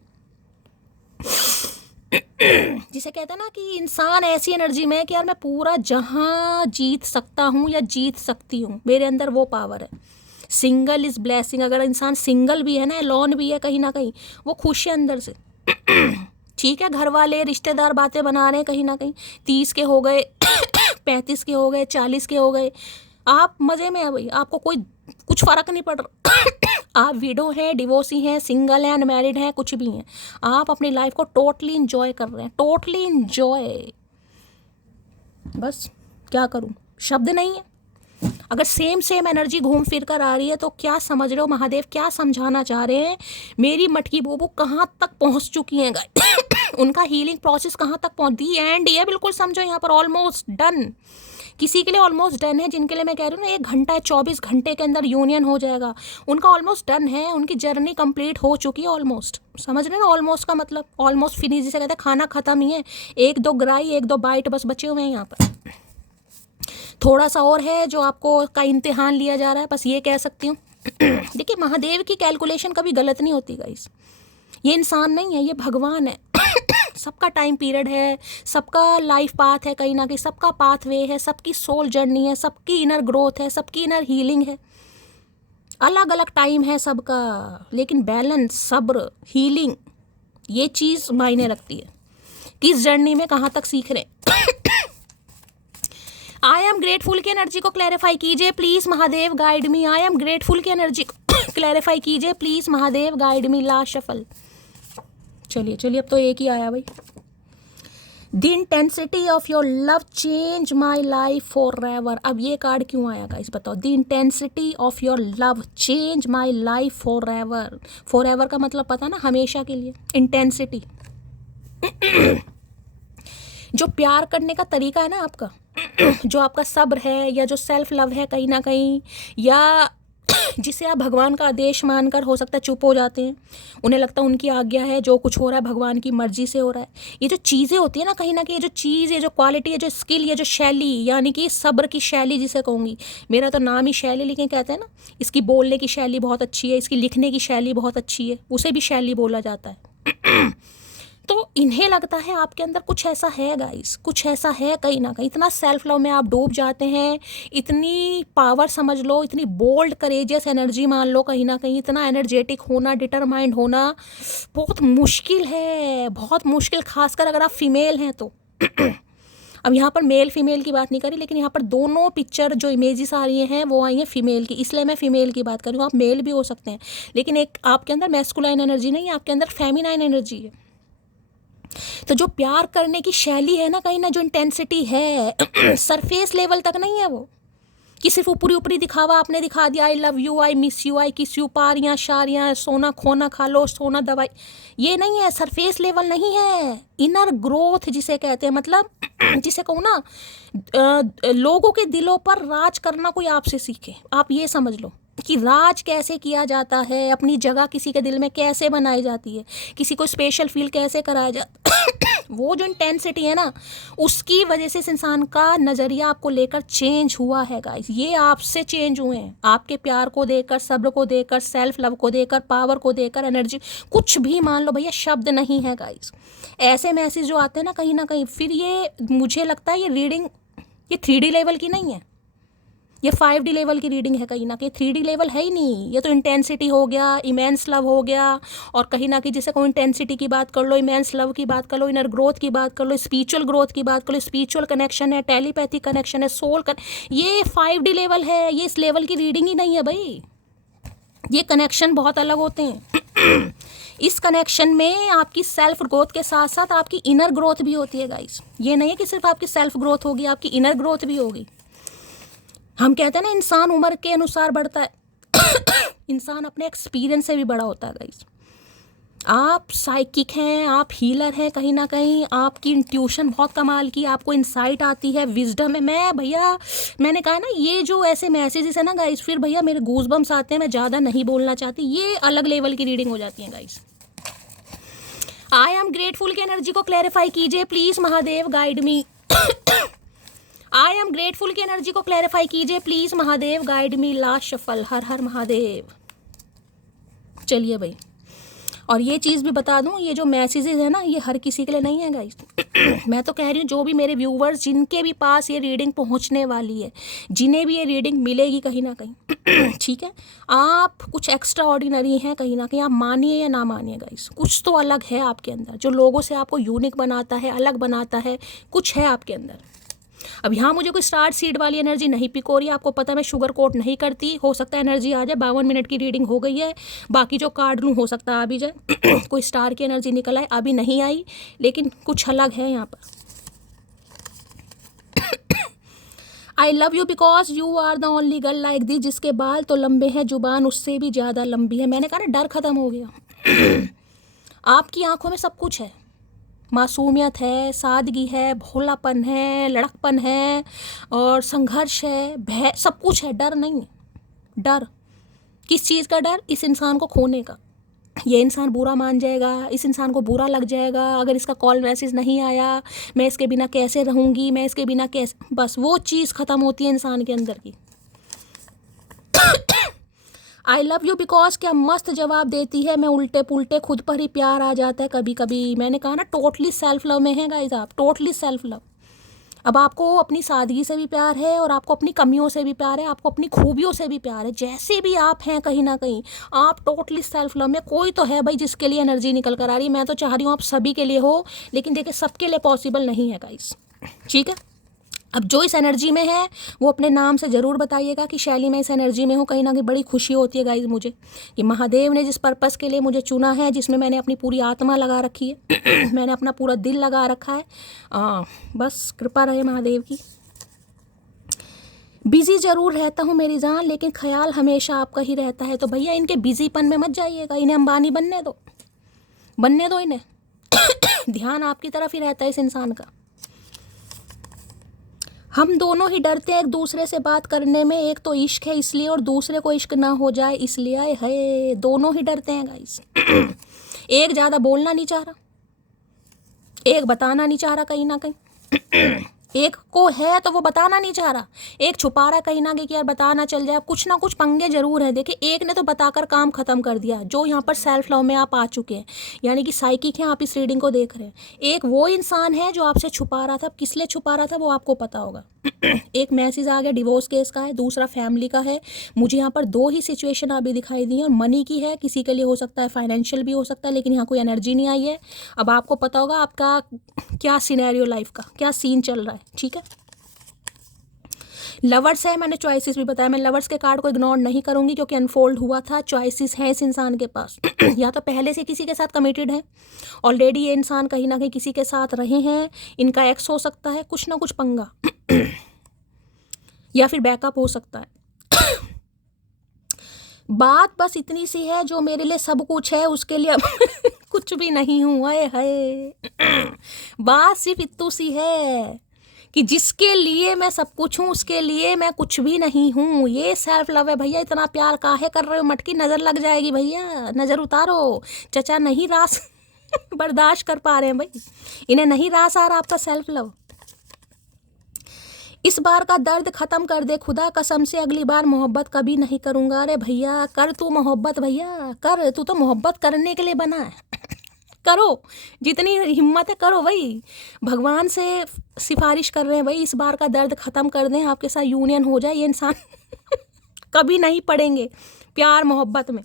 जिसे कहते हैं ना कि इंसान ऐसी एनर्जी में है कि यार मैं पूरा जहाँ जीत सकता हूँ या जीत सकती हूँ, मेरे अंदर वो पावर है। Single is blessing. अगर इंसान सिंगल भी है ना, लोन भी है, कहीं ना कहीं वो खुश है अंदर से। ठीक है, घर वाले रिश्तेदार बातें बना रहे हैं कहीं ना कहीं, 30 के हो गए, 35 के हो गए, 40 के हो गए, आप मज़े में है भाई, आपको कोई कुछ फ़र्क नहीं पड़ रहा। आप विडो हैं, डिवोर्सी हैं, सिंगल हैं, अनमैरिड हैं, कुछ भी हैं, आप अपनी लाइफ को टोटली इंजॉय कर रहे हैं, टोटली इंजॉय। बस क्या करूं, शब्द नहीं है। अगर सेम एनर्जी घूम फिर कर आ रही है तो क्या समझ रहे हो महादेव, क्या समझाना चाह रहे हैं। मेरी मटकी बोबो कहाँ तक पहुँच चुकी हैं उनका हीलिंग प्रोसेस कहाँ तक पहुँच दी एंड, ये बिल्कुल समझो यहाँ पर ऑलमोस्ट डन। किसी के लिए ऑलमोस्ट डन है, जिनके लिए मैं कह रही हूँ ना 1 घंटा 24 घंटे के अंदर यूनियन हो जाएगा, उनका ऑलमोस्ट डन है, उनकी जर्नी कंप्लीट हो चुकी है ऑलमोस्ट। समझ रहे हैं ना ऑलमोस्ट का मतलब, ऑलमोस्ट फिनिश जिसे कहते हैं, खाना खत्म ही है, 1-2 ग्राई 1-2 बाइट बस बचे हुए हैं यहाँ पर। थोड़ा सा और है जो आपको का इम्तिहान लिया जा रहा है, बस ये कह सकती हूँ। देखिए महादेव की कैलकुलेशन कभी गलत नहीं होती गाइस, ये इंसान नहीं है, ये भगवान है। सबका टाइम पीरियड है, सबका लाइफ पाथ है, कहीं ना कहीं सबका पाथवे है, सबकी सोल जर्नी है, सबकी इनर ग्रोथ है, सबकी इनर हीलिंग है, अलग अलग टाइम है सबका, लेकिन बैलेंस, सब्र, हीलिंग, ये चीज़ मायने रखती है कि इस जर्नी में कहाँ तक सीख रहे हैं। आई एम ग्रेटफुल की एनर्जी को क्लैरिफाई कीजिए please Mahadev guide me. I am grateful की एनर्जी को क्लैरिफाई कीजिए please Mahadev guide me. Last shuffle. चलिए अब तो एक ही आया भाई। The intensity of your love change my life for ever. अब ये कार्ड क्यों आया गाइस बताओ। The intensity of your love change my life for ever. For ever का मतलब पता ना, हमेशा के लिए। इंटेंसिटी जो प्यार करने का तरीका है ना आपका, जो आपका सब्र है, या जो सेल्फ लव है कहीं ना कहीं, या जिसे आप भगवान का आदेश मानकर हो सकता है चुप हो जाते हैं, उन्हें लगता है उनकी आज्ञा है, जो कुछ हो रहा है भगवान की मर्जी से हो रहा है। ये जो चीज़ें होती है ना कहीं ना कहीं, ये जो चीज़, ये जो क्वालिटी, ये जो स्किल, ये जो शैली, यानी कि सब्र की शैली जिसे कहूँगी, मेरा तो नाम ही शैली, लेकिन कहते हैं ना इसकी बोलने की शैली बहुत अच्छी है, इसकी लिखने की शैली बहुत अच्छी है, उसे भी शैली बोला जाता है। तो इन्हें लगता है आपके अंदर कुछ ऐसा है गाइस, कुछ ऐसा है कहीं ना कहीं। इतना सेल्फ लव में आप डूब जाते हैं, इतनी पावर समझ लो, इतनी बोल्ड करेजियस एनर्जी मान लो कहीं ना कहीं। इतना एनर्जेटिक होना, डिटरमाइंड होना बहुत मुश्किल है, बहुत मुश्किल, खासकर अगर आप फीमेल हैं तो। अब यहाँ पर मेल फीमेल की बात नहीं करी, लेकिन यहाँ पर दोनों पिक्चर जो इमेजेस आ रही हैं वो आई हैं फीमेल की, इसलिए मैं फीमेल की बात कर रही हूँ। आप मेल भी हो सकते हैं, लेकिन एक आपके अंदर मैस्कुलाइन एनर्जी नहीं है, आपके अंदर फेमिनाइन एनर्जी है। तो जो प्यार करने की शैली है ना, कहीं ना जो इंटेंसिटी है सरफेस लेवल तक नहीं है वो, कि सिर्फ ऊपरी ऊपरी दिखावा आपने दिखा दिया, I love you, I miss you, I kiss you, पारियाँ शारियाँ, सोना खोना खा लो, सोना दवाई, ये नहीं है, सरफेस लेवल नहीं है। इनर ग्रोथ जिसे कहते हैं, मतलब जिसे कहूँ ना, लोगों के दिलों पर राज करना कोई आपसे सीखे। आप ये समझ लो कि राज कैसे किया जाता है, अपनी जगह किसी के दिल में कैसे बनाई जाती है, किसी को स्पेशल फील कैसे कराया जाता वो जो इंटेंसिटी है ना, उसकी वजह से इस इंसान का नज़रिया आपको लेकर चेंज हुआ है गाइस। ये आपसे चेंज हुए हैं, आपके प्यार को देकर, सब्र को देकर, सेल्फ लव को देकर, पावर को देकर, एनर्जी, कुछ भी मान लो भैया, शब्द नहीं है गाइस। ऐसे मैसेज जो आते हैं ना कहीं, फिर ये मुझे लगता है ये रीडिंग ये 3D लेवल की नहीं है, ये 5D लेवल की रीडिंग है कहीं ना कहीं। 3D लेवल है ही नहीं, ये तो इंटेंसिटी हो गया, इमेंस लव हो गया, और कहीं ना कहीं जैसे कोई इंटेंसिटी की बात कर लो, इमेंस लव की बात कर लो, इनर ग्रोथ की बात कर लो, स्पिरिचुअल ग्रोथ की बात कर लो, स्पिरिचुअल कनेक्शन है, टेलीपैथी कनेक्शन है, सोल ये 5D लेवल है, ये इस लेवल की रीडिंग ही नहीं है भाई। ये कनेक्शन बहुत अलग होते हैं। इस कनेक्शन में आपकी सेल्फ ग्रोथ के साथ साथ आपकी इनर ग्रोथ भी होती है गाइस। ये नहीं है कि सिर्फ आपकी सेल्फ ग्रोथ होगी, आपकी इनर ग्रोथ भी होगी। हम कहते हैं ना, इंसान उम्र के अनुसार बढ़ता है इंसान अपने एक्सपीरियंस से भी बड़ा होता है गाइस। आप साइकिक हैं, आप हीलर हैं, कहीं ना कहीं आपकी इंट्यूशन बहुत कमाल की, आपको इंसाइट आती है, विजडम है। मैंने कहा ना, ये जो ऐसे मैसेजेस है ना गाइस, फिर भैया मेरे गूज़बम्स आते हैं, मैं ज़्यादा नहीं बोलना चाहती, ये अलग लेवल की रीडिंग हो जाती है गाइस। आई एम ग्रेटफुल की एनर्जी को क्लैरिफाई कीजिए please, Mahadev guide me. I am grateful की एनर्जी को क्लैरिफाई कीजिए please, Mahadev guide me. Last shuffle, हर हर महादेव। चलिए भाई, और ये चीज़ भी बता दूं, ये जो मैसेजेस है ना, ये हर किसी के लिए नहीं है गाइस। मैं तो कह रही हूँ, जो भी मेरे व्यूवर्स जिनके भी पास ये रीडिंग पहुंचने वाली है, जिन्हें भी ये रीडिंग मिलेगी कहीं ना कहीं ठीक है, आप कुछ एक्स्ट्रा ऑर्डिनरी हैं कहीं ना कहीं, आप मानिए या ना मानिए गाइस, कुछ तो अलग है आपके अंदर, जो लोगों से आपको यूनिक बनाता है, अलग बनाता है, कुछ है आपके अंदर। अब यहाँ मुझे कोई स्टार सीड वाली एनर्जी नहीं पिक हो रही है, आपको पता है मैं शुगर कोट नहीं करती, हो सकता है एनर्जी आ जाए। 52 मिनट की रीडिंग हो गई है, बाकी जो कार्ड लूँ हो सकता है आ भी जाए कोई स्टार की एनर्जी निकल आए, अभी नहीं आई, लेकिन कुछ अलग है यहाँ पर। I love you because you are the only girl like this, जिसके बाल तो लंबे हैं, जुबान उससे भी ज़्यादा लंबी है। मैंने कहा ना, डर ख़त्म हो गया आपकी आंखों में सब कुछ है, मासूमियत है, सादगी है, भोलापन है, लड़कपन है, और संघर्ष है, भय, सब कुछ है, डर नहीं है। डर किस चीज़ का डर? इस इंसान को खोने का। ये इंसान बुरा मान जाएगा, इस इंसान को बुरा लग जाएगा, अगर इसका कॉल मैसेज नहीं आया, मैं इसके बिना कैसे रहूँगी, मैं इसके बिना कैसे, बस वो चीज़ ख़त्म होती है इंसान के अंदर की। आई लव यू बिकॉज क्या मस्त जवाब देती है, मैं उल्टे पुल्टे, खुद पर ही प्यार आ जाता है कभी कभी। मैंने कहा ना, टोटली सेल्फ लव में है गाइस आप, टोटली सेल्फ लव। अब आपको अपनी सादगी से भी प्यार है, और आपको अपनी कमियों से भी प्यार है, आपको अपनी खूबियों से भी प्यार है, जैसे भी आप हैं कहीं ना कहीं आप टोटली सेल्फ लव में। कोई तो है भाई जिसके लिए एनर्जी निकल कर आ रही है, मैं तो चाह रही हूँ आप सभी के लिए हो, लेकिन देखिए सबके लिए पॉसिबल नहीं है गाइस, ठीक है। अब जो इस एनर्जी में है वो अपने नाम से ज़रूर बताइएगा कि शैली मैं इस एनर्जी में हूँ। कहीं ना कहीं बड़ी खुशी होती है गाइस मुझे कि महादेव ने जिस पर्पस के लिए मुझे चुना है, जिसमें मैंने अपनी पूरी आत्मा लगा रखी है मैंने अपना पूरा दिल लगा रखा है, बस कृपा रहे महादेव की। बिज़ी ज़रूर रहता हूँ मेरी जान, लेकिन ख्याल हमेशा आपका ही रहता है। तो भैया इनके बिज़ीपन में मत जाइएगा, इन्हें अंबानी बनने दो इन्हें ध्यान आपकी तरफ ही रहता है इस इंसान का। हम दोनों ही डरते हैं एक दूसरे से बात करने में, एक तो इश्क है इसलिए, और दूसरे को इश्क ना हो जाए इसलिए है। दोनों ही डरते हैं गाइस एक ज़्यादा बोलना नहीं चाह रहा, एक बताना नहीं चाह रहा कहीं ना कहीं एक को है तो वो बताना नहीं चाह रहा, एक छुपा रहा कहीं ना कहीं कि यार बता ना चल जाए, कुछ ना कुछ पंगे जरूर है। देखिए एक ने तो बताकर काम खत्म कर दिया, जो यहाँ पर सेल्फ लव में आप आ चुके हैं, यानी कि साइकिक हैं आप इस रीडिंग को देख रहे हैं। एक वो इंसान है जो आपसे छुपा रहा था, किस लिए छुपा रहा था वो आपको पता होगा। एक मैसेज आ गया डिवोर्स केस का है, दूसरा फैमिली का है। मुझे यहाँ पर दो ही सिचुएशन अभी दिखाई दी है, और मनी की है, किसी के लिए हो सकता है फाइनेंशियल भी हो सकता है, लेकिन यहाँ कोई एनर्जी नहीं आई है। अब आपको पता होगा आपका क्या सिनेरियो लाइफ का क्या सीन चल रहा है, ठीक है। लवर्स है, मैंने चॉइसेस भी बताया, मैं लवर्स के कार्ड को इग्नोर नहीं करूंगी क्योंकि अनफोल्ड हुआ था। चॉइसेस हैं इस इंसान के पास। या तो पहले से किसी के साथ कमिटेड है, ऑलरेडी ये इंसान कहीं ना कहीं किसी के साथ रहे हैं, इनका एक्स हो सकता है, कुछ ना कुछ पंगा या फिर बैकअप हो सकता है। बात बस इतनी सी है, जो मेरे लिए सब कुछ है उसके लिए अब कुछ भी नहीं हूँ। आए हाय, बात सिर्फ इतनी सी है कि जिसके लिए मैं सब कुछ हूँ उसके लिए मैं कुछ भी नहीं हूँ। ये सेल्फ लव है भैया। इतना प्यार काहे कर रहे हो, मटकी नज़र लग जाएगी भैया, नज़र उतारो। चचा नहीं रास बर्दाश्त कर पा रहे हैं भाई, इन्हें नहीं रास आ रहा आपका सेल्फ लव। इस बार का दर्द खत्म कर दे खुदा कसम से, अगली बार मोहब्बत कभी नहीं करूँगा। अरे भैया कर तू मोहब्बत, भैया कर, तू तो मोहब्बत करने के लिए बना है। करो, जितनी हिम्मत है करो भाई। भगवान से सिफारिश कर रहे हैं भाई, इस बार का दर्द ख़त्म कर दें, आपके साथ यूनियन हो जाए। ये इंसान कभी नहीं पड़ेंगे प्यार मोहब्बत में।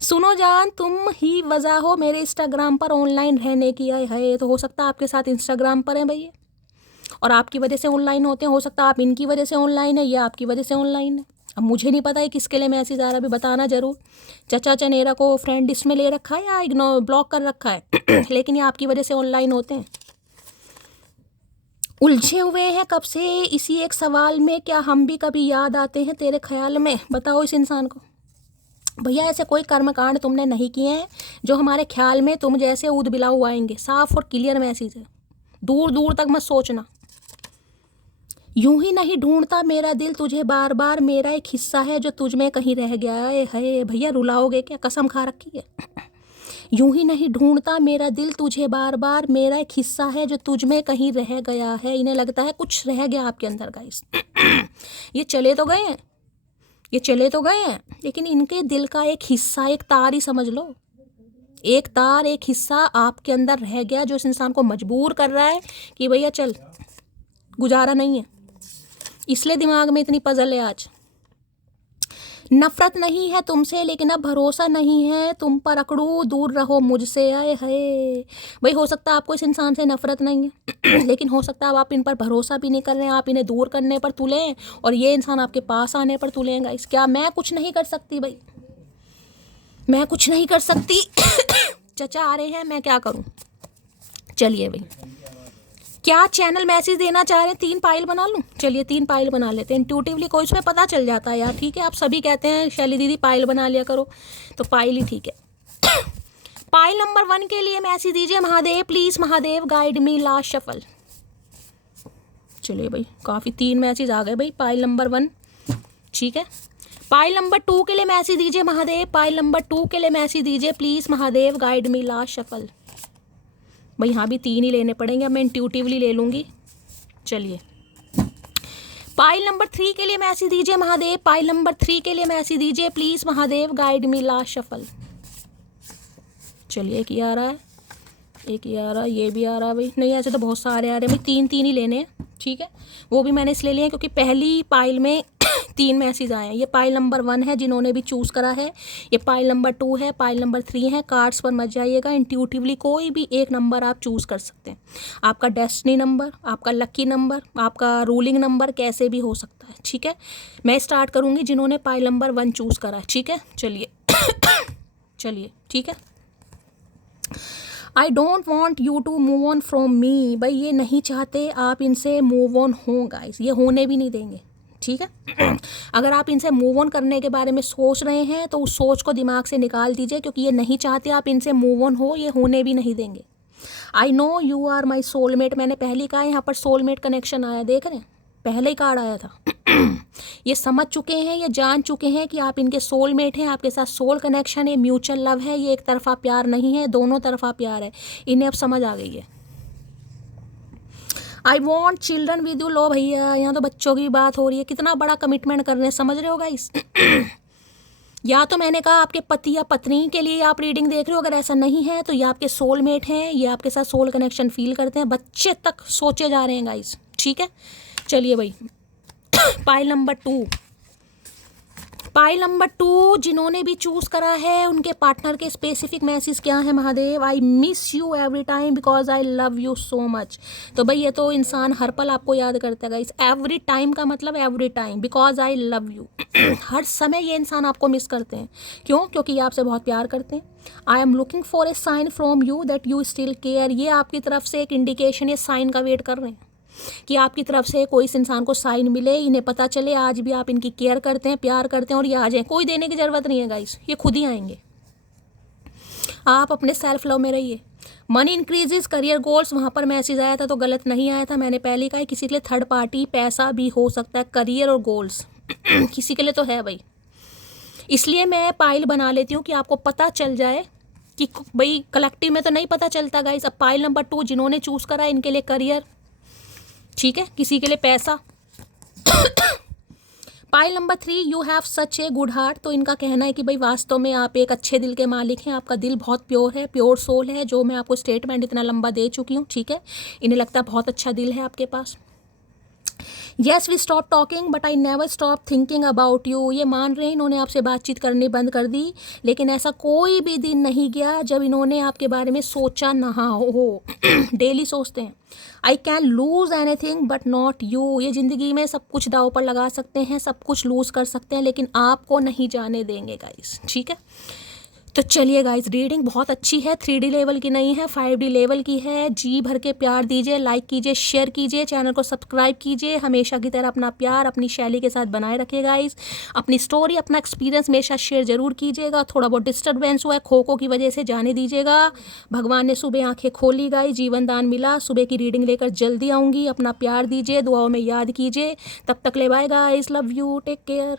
सुनो जान, तुम ही वजह हो मेरे इंस्टाग्राम पर ऑनलाइन रहने की। आए है तो हो सकता है आपके साथ इंस्टाग्राम पर है भैया, और आपकी वजह से ऑनलाइन होते हैं। हो सकता है आप इनकी वजह से ऑनलाइन है या आपकी वजह से ऑनलाइन है। अब मुझे नहीं पता है किसके लिए मैसेज आ रहा है, अभी बताना ज़रूर। चचा चनेरा को फ्रेंड इसमें ले रखा है या इग्नोर ब्लॉक कर रखा है लेकिन ये आपकी वजह से ऑनलाइन होते हैं। उलझे हुए हैं कब से इसी एक सवाल में, क्या हम भी कभी याद आते हैं तेरे ख्याल में। बताओ इस इंसान को। भैया ऐसे कोई कर्मकांड तुमने नहीं किए हैं जो हमारे ख्याल में तुम जैसे ऊद बिलाऊ आएंगे। साफ और क्लियर मैसेज है, दूर दूर तक मत सोचना। यूं ही नहीं ढूंढता मेरा दिल तुझे बार बार, मेरा एक हिस्सा है जो तुझ में कहीं रह गया है। भैया रुलाओगे क्या, कसम खा रखी है। यूं ही नहीं ढूंढता मेरा दिल तुझे बार बार, मेरा एक हिस्सा है जो तुझ में कहीं रह गया है। इन्हें लगता है कुछ रह गया आपके अंदर गाइस। ये चले तो गए हैं, ये चले तो गए हैं, लेकिन इनके दिल का एक हिस्सा, एक तार ही समझ लो, एक तार, एक हिस्सा आपके अंदर रह गया, जो इस इंसान को मजबूर कर रहा है कि भैया चल, गुजारा नहीं है। इसलिए दिमाग में इतनी पजल है आज। नफरत नहीं है तुमसे लेकिन अब भरोसा नहीं है तुम पर, अकड़ू दूर रहो मुझसे। आए है भाई, हो सकता है आपको इस इंसान से नफरत नहीं है लेकिन हो सकता है अब आप इन पर भरोसा भी नहीं कर रहे हैं, आप इन्हें दूर करने पर तुले हैं और ये इंसान आपके पास आने पर तुलेगा। इस क्या मैं कुछ नहीं कर सकती भाई, मैं कुछ नहीं कर सकती। चचा आ रहे हैं, मैं क्या करूं। चलिए भाई, क्या चैनल मैसेज देना चाह रहे हैं, 3 पाइल बना लूं। चलिए 3 पाइल बना लेते हैं। इंट्यूटिवली कोई इसमें पता चल जाता है यार, ठीक है। आप सभी कहते हैं शैली दीदी पाइल बना लिया करो, तो पाइल ही ठीक है। पाइल नंबर 1 के लिए मैसेज दीजिए Mahadev please, Mahadev guide me last shuffle. चलिए भाई, काफ़ी 3 मैसेज आ गए भाई। पाइल नंबर 1 ठीक है। पाइल नंबर 2 के लिए मैसेज दीजिए महादेव, पाइल नंबर 2 के लिए मैसेज दीजिए please, Mahadev guide me last shuffle. भाई यहाँ भी 3 ही लेने पड़ेंगे, अब मैं इंट्यूटिवली ले लूँगी। चलिए, पाइल नंबर 3 के लिए मैसेज दीजिए महादेव, पाइल नंबर 3 के लिए मैसेज दीजिए please, Mahadev guide me last shuffle. चलिए, एक ये आ रहा है, एक ये आ रहा है, ये भी आ रहा है भाई। नहीं ऐसे तो बहुत सारे आ रहे हैं भाई, 3 ही लेने हैं, ठीक है। वो भी मैंने इसलिए लिए हैं क्योंकि पहली पाइल में 3 मैसेज आए हैं। ये पाइल नंबर 1 है जिन्होंने भी चूज़ करा है, ये पाइल नंबर 2 है, पाइल नंबर 3 है। कार्ड्स पर मत जाइएगा, इंट्यूटिवली कोई भी एक नंबर आप चूज़ कर सकते हैं। आपका डेस्टिनी नंबर, आपका लकी नंबर, आपका रूलिंग नंबर कैसे भी हो सकता है, ठीक है। मैं स्टार्ट करूँगी जिन्होंने पाइल नंबर 1 चूज़ करा है, ठीक है। चलिए चलिए ठीक है। I don't want you to move on from me. भाई ये नहीं चाहते आप इनसे मूव ऑन हो गाइस, ये होने भी नहीं देंगे, ठीक है। अगर आप इनसे मूव ऑन करने के बारे में सोच रहे हैं तो उस सोच को दिमाग से निकाल दीजिए, क्योंकि ये नहीं चाहते आप इनसे मूव ऑन हो, ये होने भी नहीं देंगे। I know you are my soulmate, मैंने पहले कहा, यहाँ पर सोलमेट कनेक्शन आया, देख रहे हैं, पहले ही कार्ड आया था। ये समझ चुके हैं, ये जान चुके हैं कि आप इनके सोलमेट हैं, आपके साथ सोल कनेक्शन है, म्यूचुअल लव है, ये एक तरफा प्यार नहीं है, दोनों तरफा प्यार है। इन्हें अब समझ आ गई है। I want children with you. लो भैया, यहाँ तो बच्चों की बात हो रही है, कितना बड़ा कमिटमेंट कर रहे हैं, समझ रहे हो गाइस। या तो मैंने कहा आपके पति या पत्नी के लिए आप रीडिंग देख रहे हो, अगर ऐसा नहीं है तो ये आपके सोलमेट हैं, ये आपके साथ सोल कनेक्शन फील करते हैं, बच्चे तक सोचे जा रहे हैं गाइस, ठीक है। चलिए भाई, पाइल नंबर 2, पाइल नंबर 2 जिन्होंने भी चूज करा है उनके पार्टनर के स्पेसिफिक मैसेज क्या है महादेव। आई miss you every time because I love you so much. तो भाई ये तो इंसान हर पल आपको याद करता है गाइस। एवरी टाइम का मतलब every time, because I love you. हर समय ये इंसान आपको मिस करते हैं। क्यों? क्योंकि ये आपसे बहुत प्यार करते हैं। I am looking for a sign from you that you still care. ये आपकी तरफ से एक इंडिकेशन या साइन का वेट कर रहे हैं कि आपकी तरफ से कोई इस इंसान को साइन मिले, इन्हें पता चले आज भी आप इनकी केयर करते हैं, प्यार करते हैं और ये आ जाए। कोई देने की ज़रूरत नहीं है गाइस, ये खुद ही आएंगे। आप अपने सेल्फ लव में रहिए। मनी इंक्रीजेस, करियर गोल्स, वहाँ पर मैसेज आया था तो गलत नहीं आया था। मैंने पहले कहा है किसी के लिए थर्ड पार्टी पैसा भी हो सकता है, करियर और गोल्स किसी के लिए तो है भाई। इसलिए मैं पाइल बना लेती हूँ कि आपको पता चल जाए कि भाई कलेक्टिव में तो नहीं पता चलता गाइस। अब पाइल नंबर 2 जिन्होंने चूज़ करा, इनके लिए करियर, ठीक है, किसी के लिए पैसा। Pile number 3, you have such a good heart. तो इनका कहना है कि भाई वास्तव में आप एक अच्छे दिल के मालिक हैं, आपका दिल बहुत प्योर है, प्योर सोल है, जो मैं आपको स्टेटमेंट इतना लंबा दे चुकी हूँ, ठीक है। इन्हें लगता है बहुत अच्छा दिल है आपके पास। Yes we stop talking but I never stop thinking about you. ये मान रहे हैं इन्होंने आपसे बातचीत करनी बंद कर दी, लेकिन ऐसा कोई भी दिन नहीं गया जब इन्होंने आपके बारे में सोचा ना हो। डेली सोचते हैं। I can lose anything but not you. ये ज़िंदगी में सब कुछ दाव पर लगा सकते हैं, सब कुछ लूज़ कर सकते हैं, लेकिन आपको नहीं जाने देंगे गाइस, ठीक है। तो चलिए गाइस, रीडिंग बहुत अच्छी है, 3D लेवल की नहीं है, 5D लेवल की है। जी भर के प्यार दीजिए, लाइक कीजिए, शेयर कीजिए, चैनल को सब्सक्राइब कीजिए। हमेशा की तरह अपना प्यार अपनी शैली के साथ बनाए रखिए गाइस। अपनी स्टोरी, अपना एक्सपीरियंस मेरे साथ शेयर जरूर कीजिएगा। थोड़ा बहुत डिस्टर्बेंस हुआ है खो की वजह से, जाने दीजिएगा। भगवान ने सुबह आंखें खोली गाइस, जीवन दान मिला। सुबह की रीडिंग लेकर जल्दी आऊँगी। अपना प्यार दीजिए, दुआओं में याद कीजिए। तब तक ले bye guys, love you, take care.